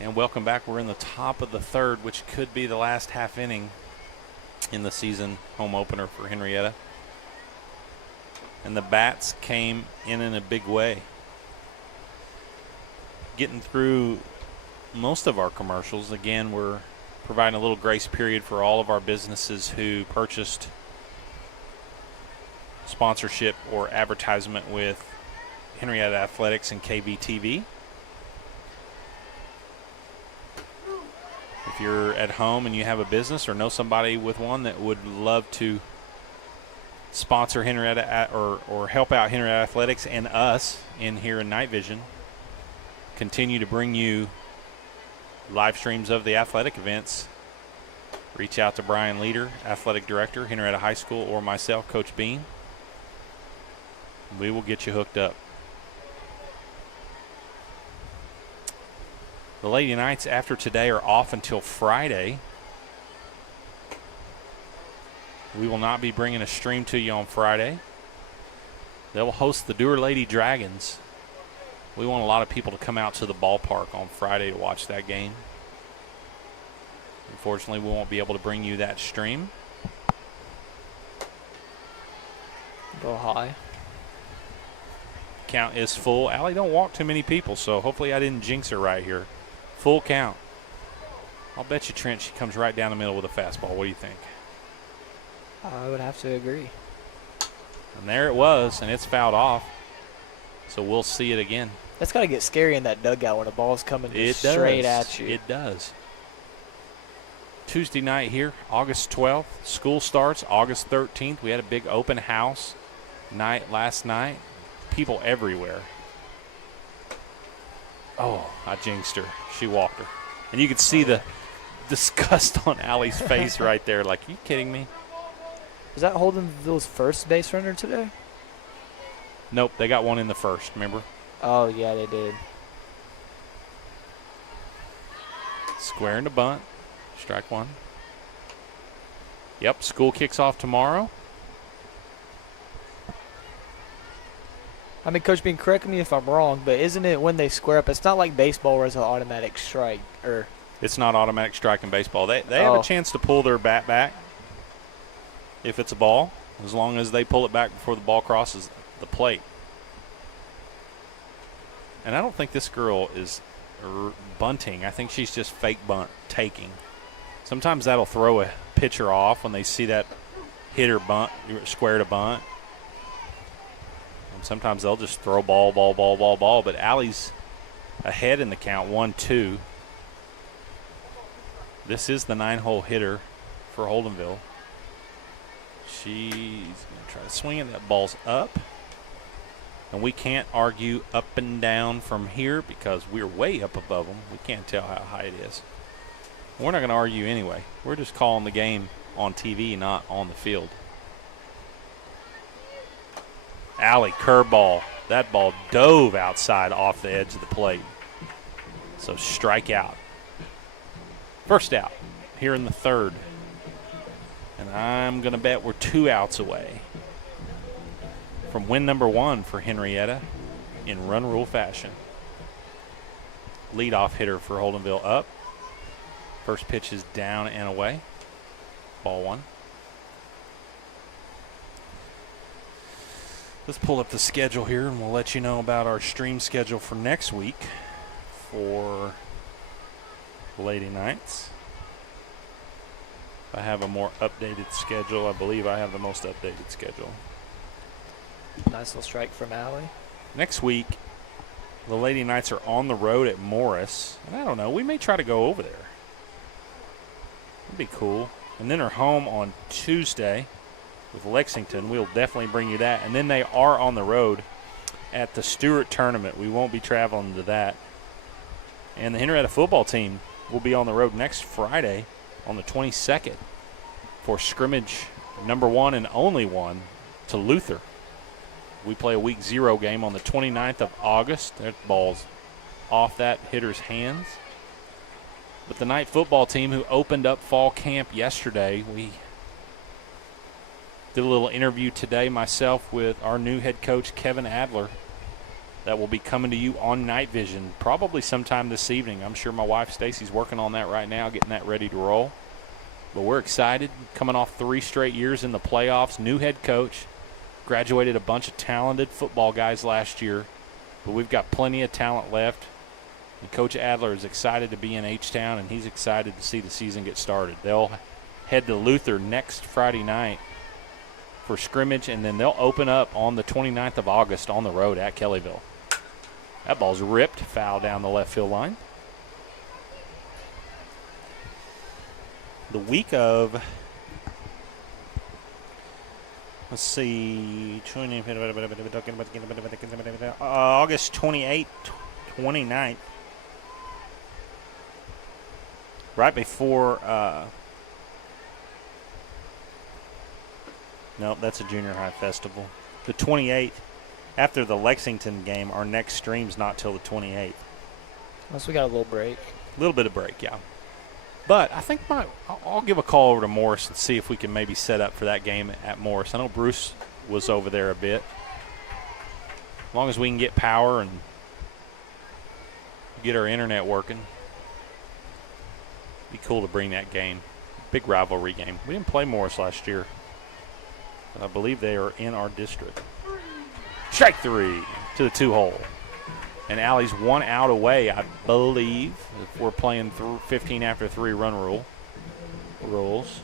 And welcome back. We're in the top of the third, which could be the last half inning in the season home opener for Henryetta. And the bats came in a big way. Getting through most of our commercials. Again, we're providing a little grace period for all of our businesses who purchased sponsorship or advertisement with Henryetta Athletics and KBTV. If you're at home and you have a business or know somebody with one that would love to sponsor Henryetta or help out Henryetta Athletics and us in here in Night Vision, continue to bring you live streams of the athletic events, reach out to Brian Leader, Athletic Director, Henryetta High School, or myself, Coach Bean. We will get you hooked up. The Lady Knights after today are off until Friday. We will not be bringing a stream to you on Friday. They will host the Dewar Lady Dragons. We want a lot of people to come out to the ballpark on Friday to watch that game. Unfortunately, we won't be able to bring you that stream. Go high. Count is full. Allie, don't walk too many people, so hopefully I didn't jinx her right here. Full count. I'll bet you, Trent, she comes right down the middle with a fastball. What do you think? I would have to agree. And there it was, and it's fouled off. So we'll see it again. That's got to get scary in that dugout when the ball's coming straight at you. It does. Tuesday night here, August 12th. School starts August 13th. We had a big open house night last night. People everywhere. Oh, I jinxed her. She walked her. And you could see the disgust on Allie's face right there. Like, you kidding me? Is that Holdenville's first base runner today? Nope, they got one in the first, remember? Oh, yeah, they did. Square in the bunt. Strike one. Yep, school kicks off tomorrow. I mean, Coach Bean, correct me if I'm wrong, but isn't it when they square up? It's not like baseball where it's an automatic strike. Or it's not automatic strike in baseball. They have a chance to pull their bat back if it's a ball, as long as they pull it back before the ball crosses the plate. And I don't think this girl is bunting. I think she's just fake bunt taking. Sometimes that'll throw a pitcher off when they see that hitter bunt, square to bunt. And sometimes they'll just throw ball. But Allie's ahead in the count, 1-2. This is the 9-hole hitter for Holdenville. She's going to try to swing it. That ball's up. And we can't argue up and down from here because we're way up above them. We can't tell how high it is. We're not going to argue anyway. We're just calling the game on TV, not on the field. Allie, curveball. That ball dove outside off the edge of the plate. So strike out. First out here in the third. And I'm going to bet we're 2 outs away from win number 1 for Henryetta in run rule fashion. Leadoff hitter for Holdenville up. First pitch is down and away. Ball 1. Let's pull up the schedule here and we'll let you know about our stream schedule for next week for Lady Knights. I have a more updated schedule. I believe I have the most updated schedule. Nice little strike from Allie. Next week, the Lady Knights are on the road at Morris. And I don't know, we may try to go over there. That'd be cool. And then they're home on Tuesday with Lexington. We'll definitely bring you that. And then they are on the road at the Stewart tournament. We won't be traveling to that. And the Henryetta football team will be on the road next Friday on the 22nd for scrimmage number 1 and only 1 to Luther. We play a week 0 game on the 29th of August. That ball's off that hitter's hands. But the night football team who opened up fall camp yesterday, we did a little interview today myself with our new head coach, Kevin Adler, that will be coming to you on Night Vision probably sometime this evening. I'm sure my wife Stacy's working on that right now, getting that ready to roll. But we're excited, coming off 3 straight years in the playoffs, new head coach, graduated a bunch of talented football guys last year, but we've got plenty of talent left. And Coach Adler is excited to be in H-Town, and he's excited to see the season get started. They'll head to Luther next Friday night for scrimmage, and then they'll open up on the 29th of August on the road at Kellyville. That ball's ripped, foul down the left field line. The week of, let's see, August 28th, 29th, right before, nope, that's a junior high festival. The 28th, after the Lexington game, our next stream's not till the 28th. Unless we got a little break. A little bit of break, yeah. But I think I'll give a call over to Morris and see if we can maybe set up for that game at Morris. I know Bruce was over there a bit. As long as we can get power and get our internet working, it'd be cool to bring that game. Big rivalry game. We didn't play Morris last year, but I believe they are in our district. Strike 3 to the 2-hole. And Allie's 1 out away, I believe, if we're playing 15 after 3 run rules.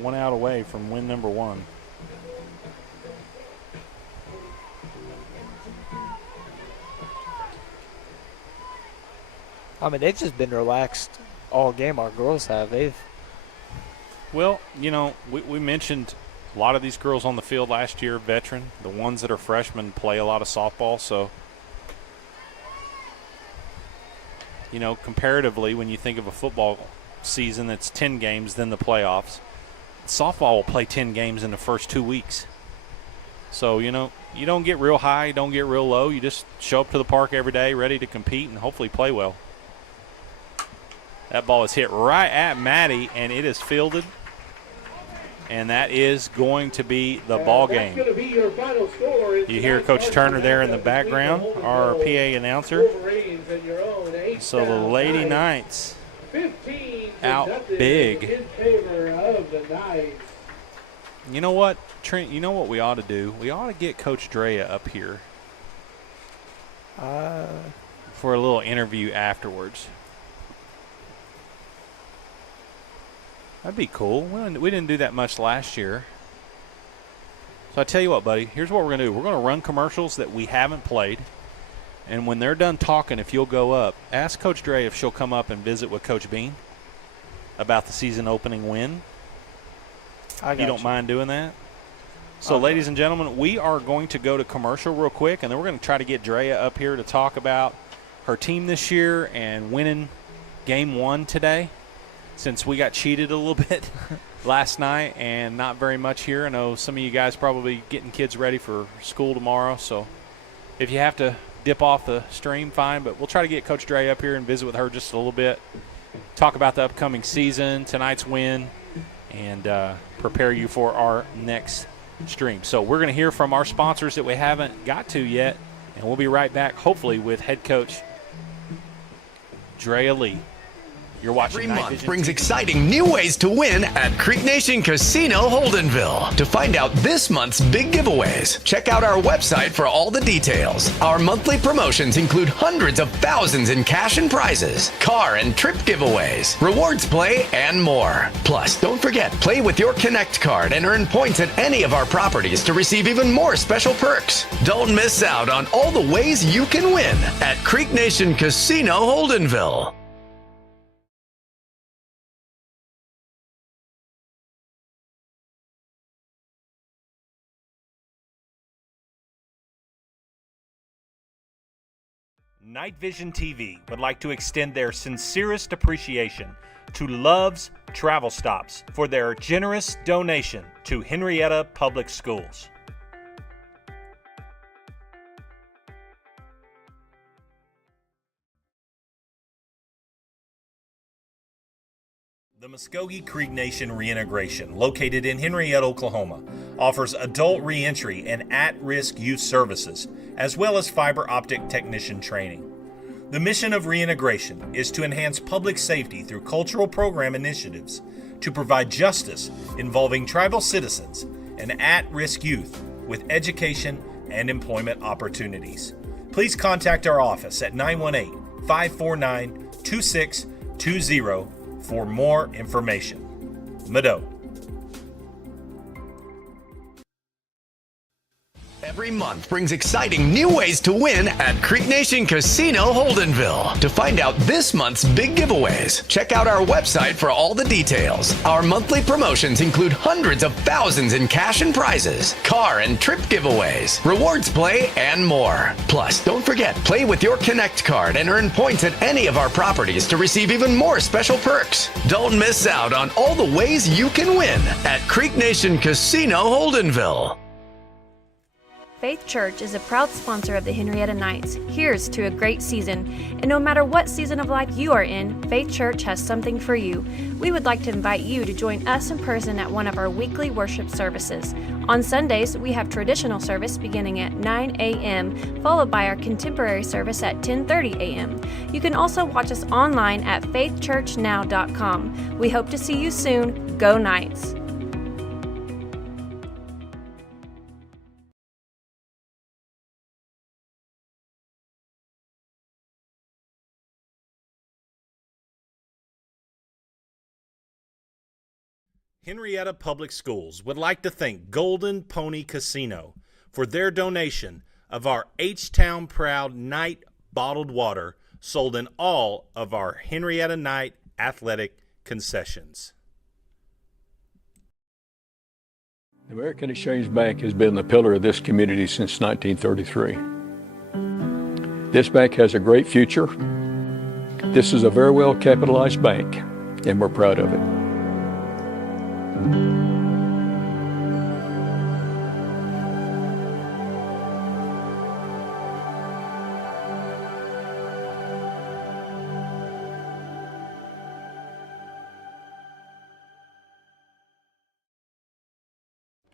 1 out away from win number 1. I mean, they've just been relaxed all game. Our girls have. Well, you know, we mentioned a lot of these girls on the field last year, veteran. The ones that are freshmen play a lot of softball, so you know, comparatively, when you think of a football season that's 10 games, then the playoffs, softball will play 10 games in the first 2 weeks. So, you know, you don't get real high, don't get real low. You just show up to the park every day ready to compete and hopefully play well. That ball is hit right at Maddie, and it is fielded. And that is going to be the ball game. You hear Coach Turner there in the background, our PA announcer. So the Lady Knights out big. You know what, Trent? You know what we ought to do? We ought to get Coach Drea up here for a little interview afterwards. That'd be cool. We didn't do that much last year. So I tell you what, buddy, here's what we're going to do. We're going to run commercials that we haven't played. And when they're done talking, if you'll go up, ask Coach Dre if she'll come up and visit with Coach Bean about the season opening win. You don't mind doing that? So, ladies and gentlemen, we are going to go to commercial real quick, and then we're going to try to get Drea up here to talk about her team this year and winning game 1 today, since we got cheated a little bit last night and not very much here. I know some of you guys probably getting kids ready for school tomorrow, so if you have to dip off the stream, fine, but we'll try to get Coach Dre up here and visit with her just a little bit, talk about the upcoming season, tonight's win, and prepare you for our next stream. So we're going to hear from our sponsors that we haven't got to yet, and we'll be right back, hopefully, with head coach Drea Lee. You're watching Every Night month Vision brings TV. exciting new ways to win at Creek Nation Casino Holdenville. To find out this month's big giveaways, check out our website for all the details. Our monthly promotions include hundreds of thousands in cash and prizes, car and trip giveaways, rewards play, and more. Plus, don't forget, play with your Connect card and earn points at any of our properties to receive even more special perks. Don't miss out on all the ways you can win at Creek Nation Casino Holdenville. Night Vision TV would like to extend their sincerest appreciation to Love's Travel Stops for their generous donation to Henryetta Public Schools. Muskogee Creek Nation Reintegration, located in Henryetta, Oklahoma, offers adult reentry and at-risk youth services, as well as fiber optic technician training. The mission of reintegration is to enhance public safety through cultural program initiatives, to provide justice involving tribal citizens and at-risk youth with education and employment opportunities. Please contact our office at 918-549-2620 for more information. Mado. Every month brings exciting new ways to win at Creek Nation Casino Holdenville. To find out this month's big giveaways, check out our website for all the details. Our monthly promotions include hundreds of thousands in cash and prizes, car and trip giveaways, rewards play, and more. Plus, don't forget, play with your Connect card and earn points at any of our properties to receive even more special perks. Don't miss out on all the ways you can win at Creek Nation Casino Holdenville. Faith Church is a proud sponsor of the Henryetta Knights. Here's to a great season. And no matter what season of life you are in, Faith Church has something for you. We would like to invite you to join us in person at one of our weekly worship services. On Sundays, we have traditional service beginning at 9 a.m., followed by our contemporary service at 10:30 a.m. You can also watch us online at faithchurchnow.com. We hope to see you soon. Go Knights! Henryetta Public Schools would like to thank Golden Pony Casino for their donation of our H-Town Proud Night bottled water sold in all of our Henryetta Night athletic concessions. The American Exchange Bank has been the pillar of this community since 1933. This bank has a great future. This is a very well capitalized bank, and we're proud of it.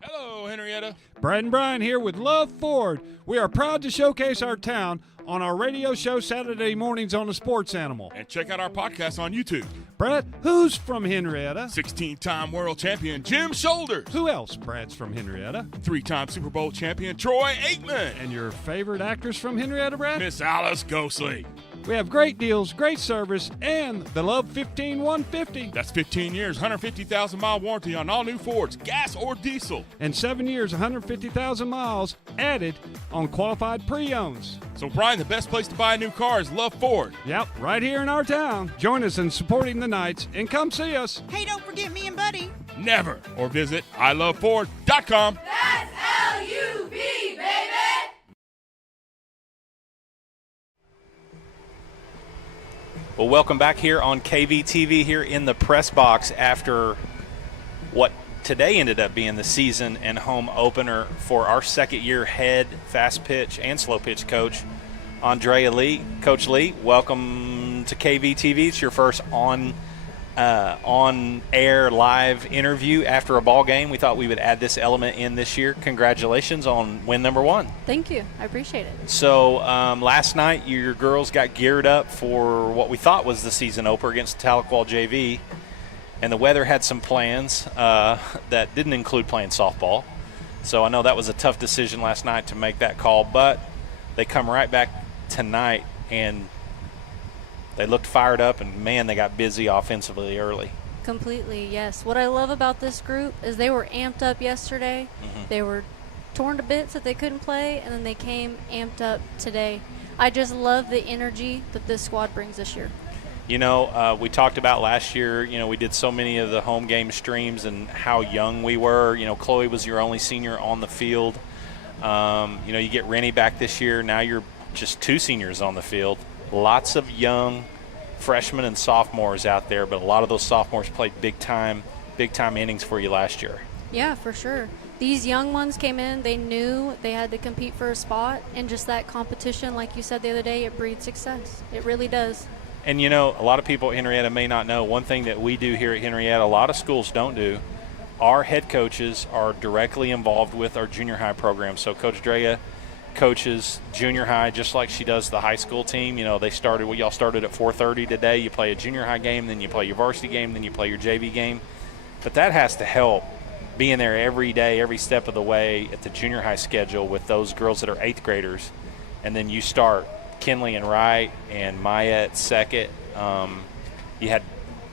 Hello, Henryetta. Brad and Brian here with Love Ford. We are proud to showcase our town on our radio show Saturday mornings on the Sports Animal. And check out our podcast on YouTube. Brad, who's from Henryetta? 16-time world champion Jim Shoulders. Who else, Brad's from Henryetta? 3-time Super Bowl champion Troy Aikman. And your favorite actress from Henryetta, Brad? Miss Alice Ghostley. We have great deals, great service, and the Love 15150. That's 15 years, 150,000-mile warranty on all new Fords, gas or diesel. And 7 years, 150,000 miles added on qualified pre-owns. So, Brian, the best place to buy a new car is Love Ford. Yep, right here in our town. Join us in supporting the Knights and come see us. Hey, don't forget me and Buddy. Never. Or visit iloveford.com. That's L-U-V, baby. Well, welcome back here on KVTV here in the press box after what today ended up being the season and home opener for our second-year head fast pitch and slow pitch coach, Andrea Lee. Coach Lee, welcome to KVTV. It's your first on-air live interview after a ball game. We thought we would add this element in this year. Congratulations on win number 1. Thank you. I appreciate it. So last night your girls got geared up for what we thought was the season opener against Tahlequah JV, and the weather had some plans that didn't include playing softball. So I know that was a tough decision last night to make that call, but they come right back tonight and they looked fired up, and, man, they got busy offensively early. Completely, yes. What I love about this group is they were amped up yesterday. Mm-hmm. They were torn to bits that they couldn't play, and then they came amped up today. I just love the energy that this squad brings this year. You know, we talked about last year, you know, we did so many of the home game streams and how young we were. You know, Chloe was your only senior on the field. You know, you get Rennie back this year. Now you're just 2 seniors on the field. Lots of young freshmen and sophomores out there, but a lot of those sophomores played big time innings for you last year. Yeah, for sure. These young ones came in, they knew they had to compete for a spot, and just that competition, like you said the other day, it breeds success. It really does. And, you know, a lot of people at Henryetta may not know one thing that we do here at Henryetta, a lot of schools don't do. Our head coaches are directly involved with our junior high program. So Coach Drea coaches junior high just like she does the high school team. You know, y'all started at 4:30 today. You play a junior high game, then you play your varsity game, then you play your JV game. But that has to help being there every day, every step of the way at the junior high schedule with those girls that are 8th graders. And then you start Kinley and Wright and Maya at second. You had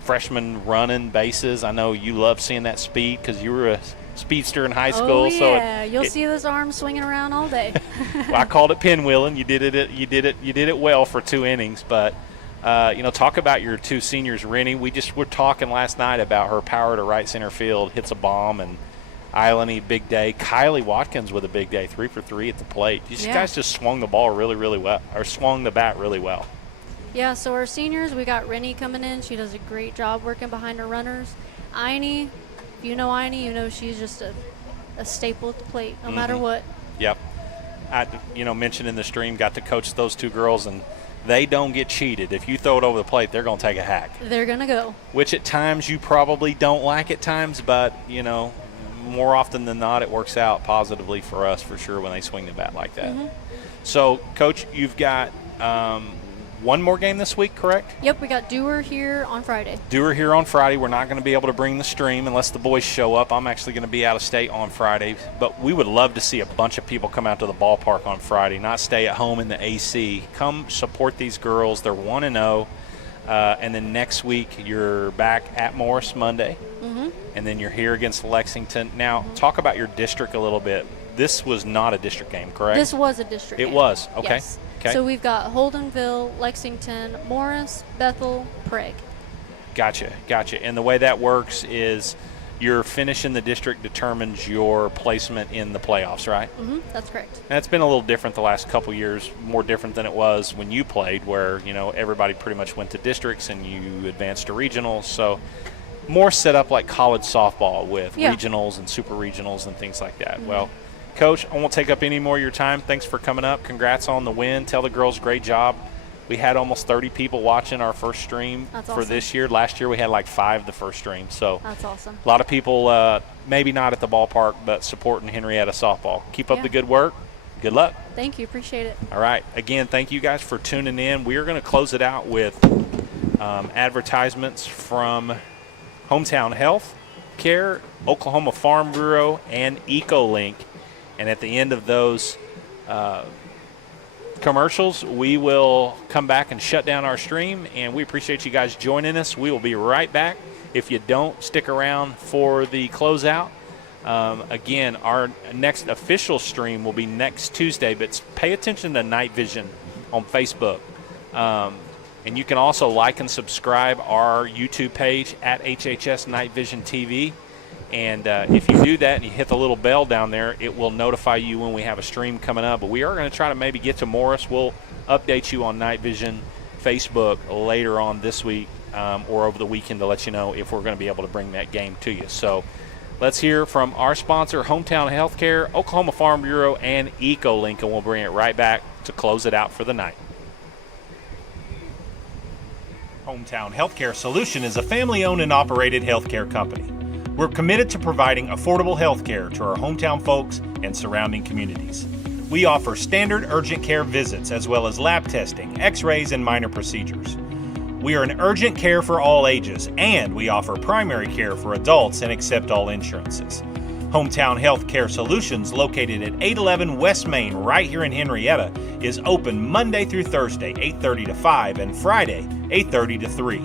freshmen running bases. I know you love seeing that speed because you were a speedster in high school. Oh, yeah. So You'll see those arms swinging around all day. Well, I called it pinwheeling. You did it well for 2 innings. But you know, talk about your 2 seniors, Rennie. We're talking last night about her power to right center field, hits a bomb, and Ilani, big day. Kylie Watkins with a big day, 3 for 3 at the plate. These guys just swung the ball really, really well, or swung the bat really well. Yeah, so our seniors, we got Rennie coming in. She does a great job working behind her runners. Aini, if you know Aini, you know she's just a staple at the plate, no matter what. Yep. I mentioned in the stream, got to coach those 2 girls, and they don't get cheated. If you throw it over the plate, they're going to take a hack. They're going to go. Which at times you probably don't like at times, but, you know, more often than not, it works out positively for us for sure when they swing the bat like that. So, Coach, you've got one more game this week, correct? Yep, we got Dewar here on Friday. Dewar here on Friday. We're not going to be able to bring the stream unless the boys show up. I'm actually going to be out of state on Friday, but we would love to see a bunch of people come out to the ballpark on Friday, not stay at home in the AC. Come support these girls. They're 1-0. And then next week you're back at Morris Monday, and then you're here against Lexington. Now, talk about your district a little bit. This was not a district game, correct? This was a district game. It was, okay. Yes. So we've got Holdenville, Lexington, Morris, Bethel, Prague. Gotcha. And the way that works is your finish in the district determines your placement in the playoffs, right? That's correct. And it's been a little different the last couple years, more different than it was when you played, where, you know, everybody pretty much went to districts and you advanced to regionals. So more set up like college softball with regionals and super regionals and things like that. Well, Coach, I won't take up any more of your time. Thanks for coming up. Congrats on the win. Tell the girls great job. We had almost 30 people watching our first stream for this year. Last year we had like 5 the first stream. So that's awesome. A lot of people, maybe not at the ballpark, but supporting Henryetta softball. Keep up the good work. Good luck. Thank you. Appreciate it. All right. Again, thank you guys for tuning in. We are going to close it out with advertisements from Hometown Health Care, Oklahoma Farm Bureau, and EcoLink. And at the end of those commercials, we will come back and shut down our stream, and we appreciate you guys joining us. We will be right back. If you don't stick around for the closeout, again, our next official stream will be next Tuesday, but pay attention to Night Vision on Facebook. And you can also like and subscribe our YouTube page at HHS Night Vision TV. And if you do that and you hit the little bell down there, it will notify you when we have a stream coming up. But we are going to try to maybe get to Morris. We'll update you on Night Vision Facebook later on this week or over the weekend to let you know if we're going to be able to bring that game to you. So let's hear from our sponsor, Hometown Healthcare, Oklahoma Farm Bureau, and EcoLink, and we'll bring it right back to close it out for the night. Hometown Healthcare Solution is a family-owned and operated healthcare company. We're committed to providing affordable health care to our hometown folks and surrounding communities. We offer standard urgent care visits as well as lab testing, x-rays, and minor procedures. We are an urgent care for all ages, and we offer primary care for adults and accept all insurances. Hometown Health Care Solutions, located at 811 West Main right here in Henryetta, is open Monday through Thursday, 8:30 to 5, and Friday, 8:30 to 3.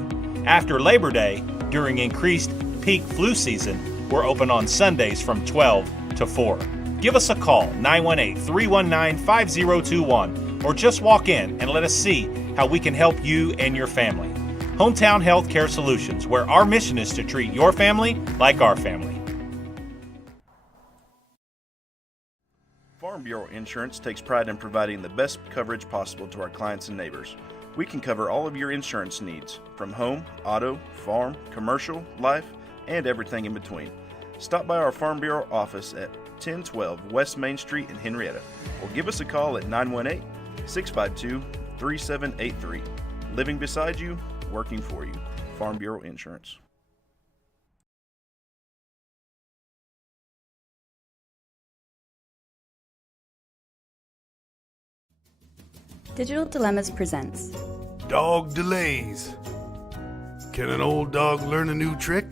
After Labor Day, during increased peak flu season, we're open on Sundays from 12 to 4. Give us a call, 918-319-5021, or just walk in and let us see how we can help you and your family. Hometown Health Care Solutions, where our mission is to treat your family like our family. Farm Bureau Insurance takes pride in providing the best coverage possible to our clients and neighbors. We can cover all of your insurance needs, from home, auto, farm, commercial, life, and everything in between. Stop by our Farm Bureau office at 1012 West Main Street in Henryetta, or give us a call at 918-652-3783. living beside you, working for you. Farm Bureau Insurance. Digital Dilemmas presents Dog Delays. Can an old dog learn a new trick?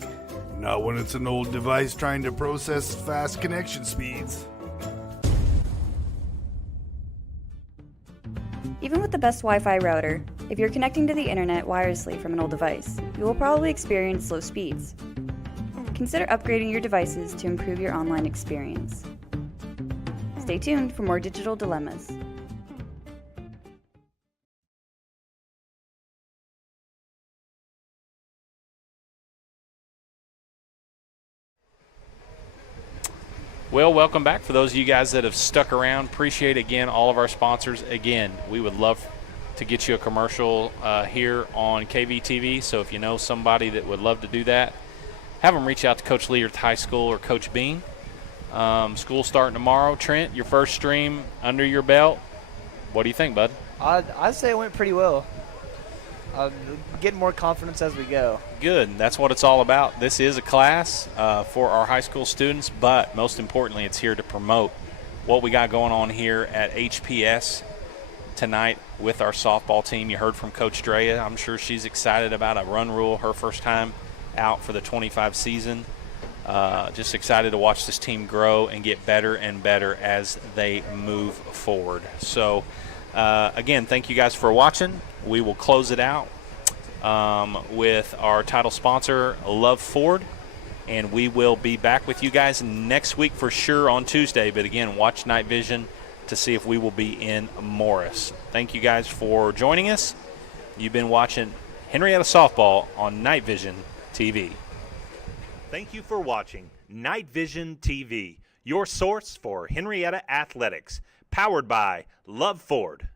Not when it's an old device trying to process fast connection speeds. Even with the best Wi-Fi router, if you're connecting to the internet wirelessly from an old device, you will probably experience slow speeds. Consider upgrading your devices to improve your online experience. Stay tuned for more Digital Dilemmas. Well, welcome back. For those of you guys that have stuck around, appreciate again all of our sponsors. Again, we would love to get you a commercial here on KVTV. So if you know somebody that would love to do that, have them reach out to Coach Lee at High School or Coach Bean. School starting tomorrow. Trent, your first stream under your belt. What do you think, bud? I'd say it went pretty well. Getting more confidence as we go. Good. That's what it's all about. This is a class for our high school students, but most importantly, it's here to promote what we got going on here at HPS tonight with our softball team. You heard from Coach Drea. I'm sure she's excited about a run rule, her first time out for the 25 season. Just excited to watch this team grow and get better and better as they move forward. So, again, thank you guys for watching. We will close it out with our title sponsor, Love Ford, and we will be back with you guys next week for sure on Tuesday. But again, watch Night Vision to see if we will be in Morris. Thank you guys for joining us. You've been watching Henryetta Softball on Night Vision TV. Thank you for watching Night Vision TV, your source for Henryetta athletics, powered by Love Ford.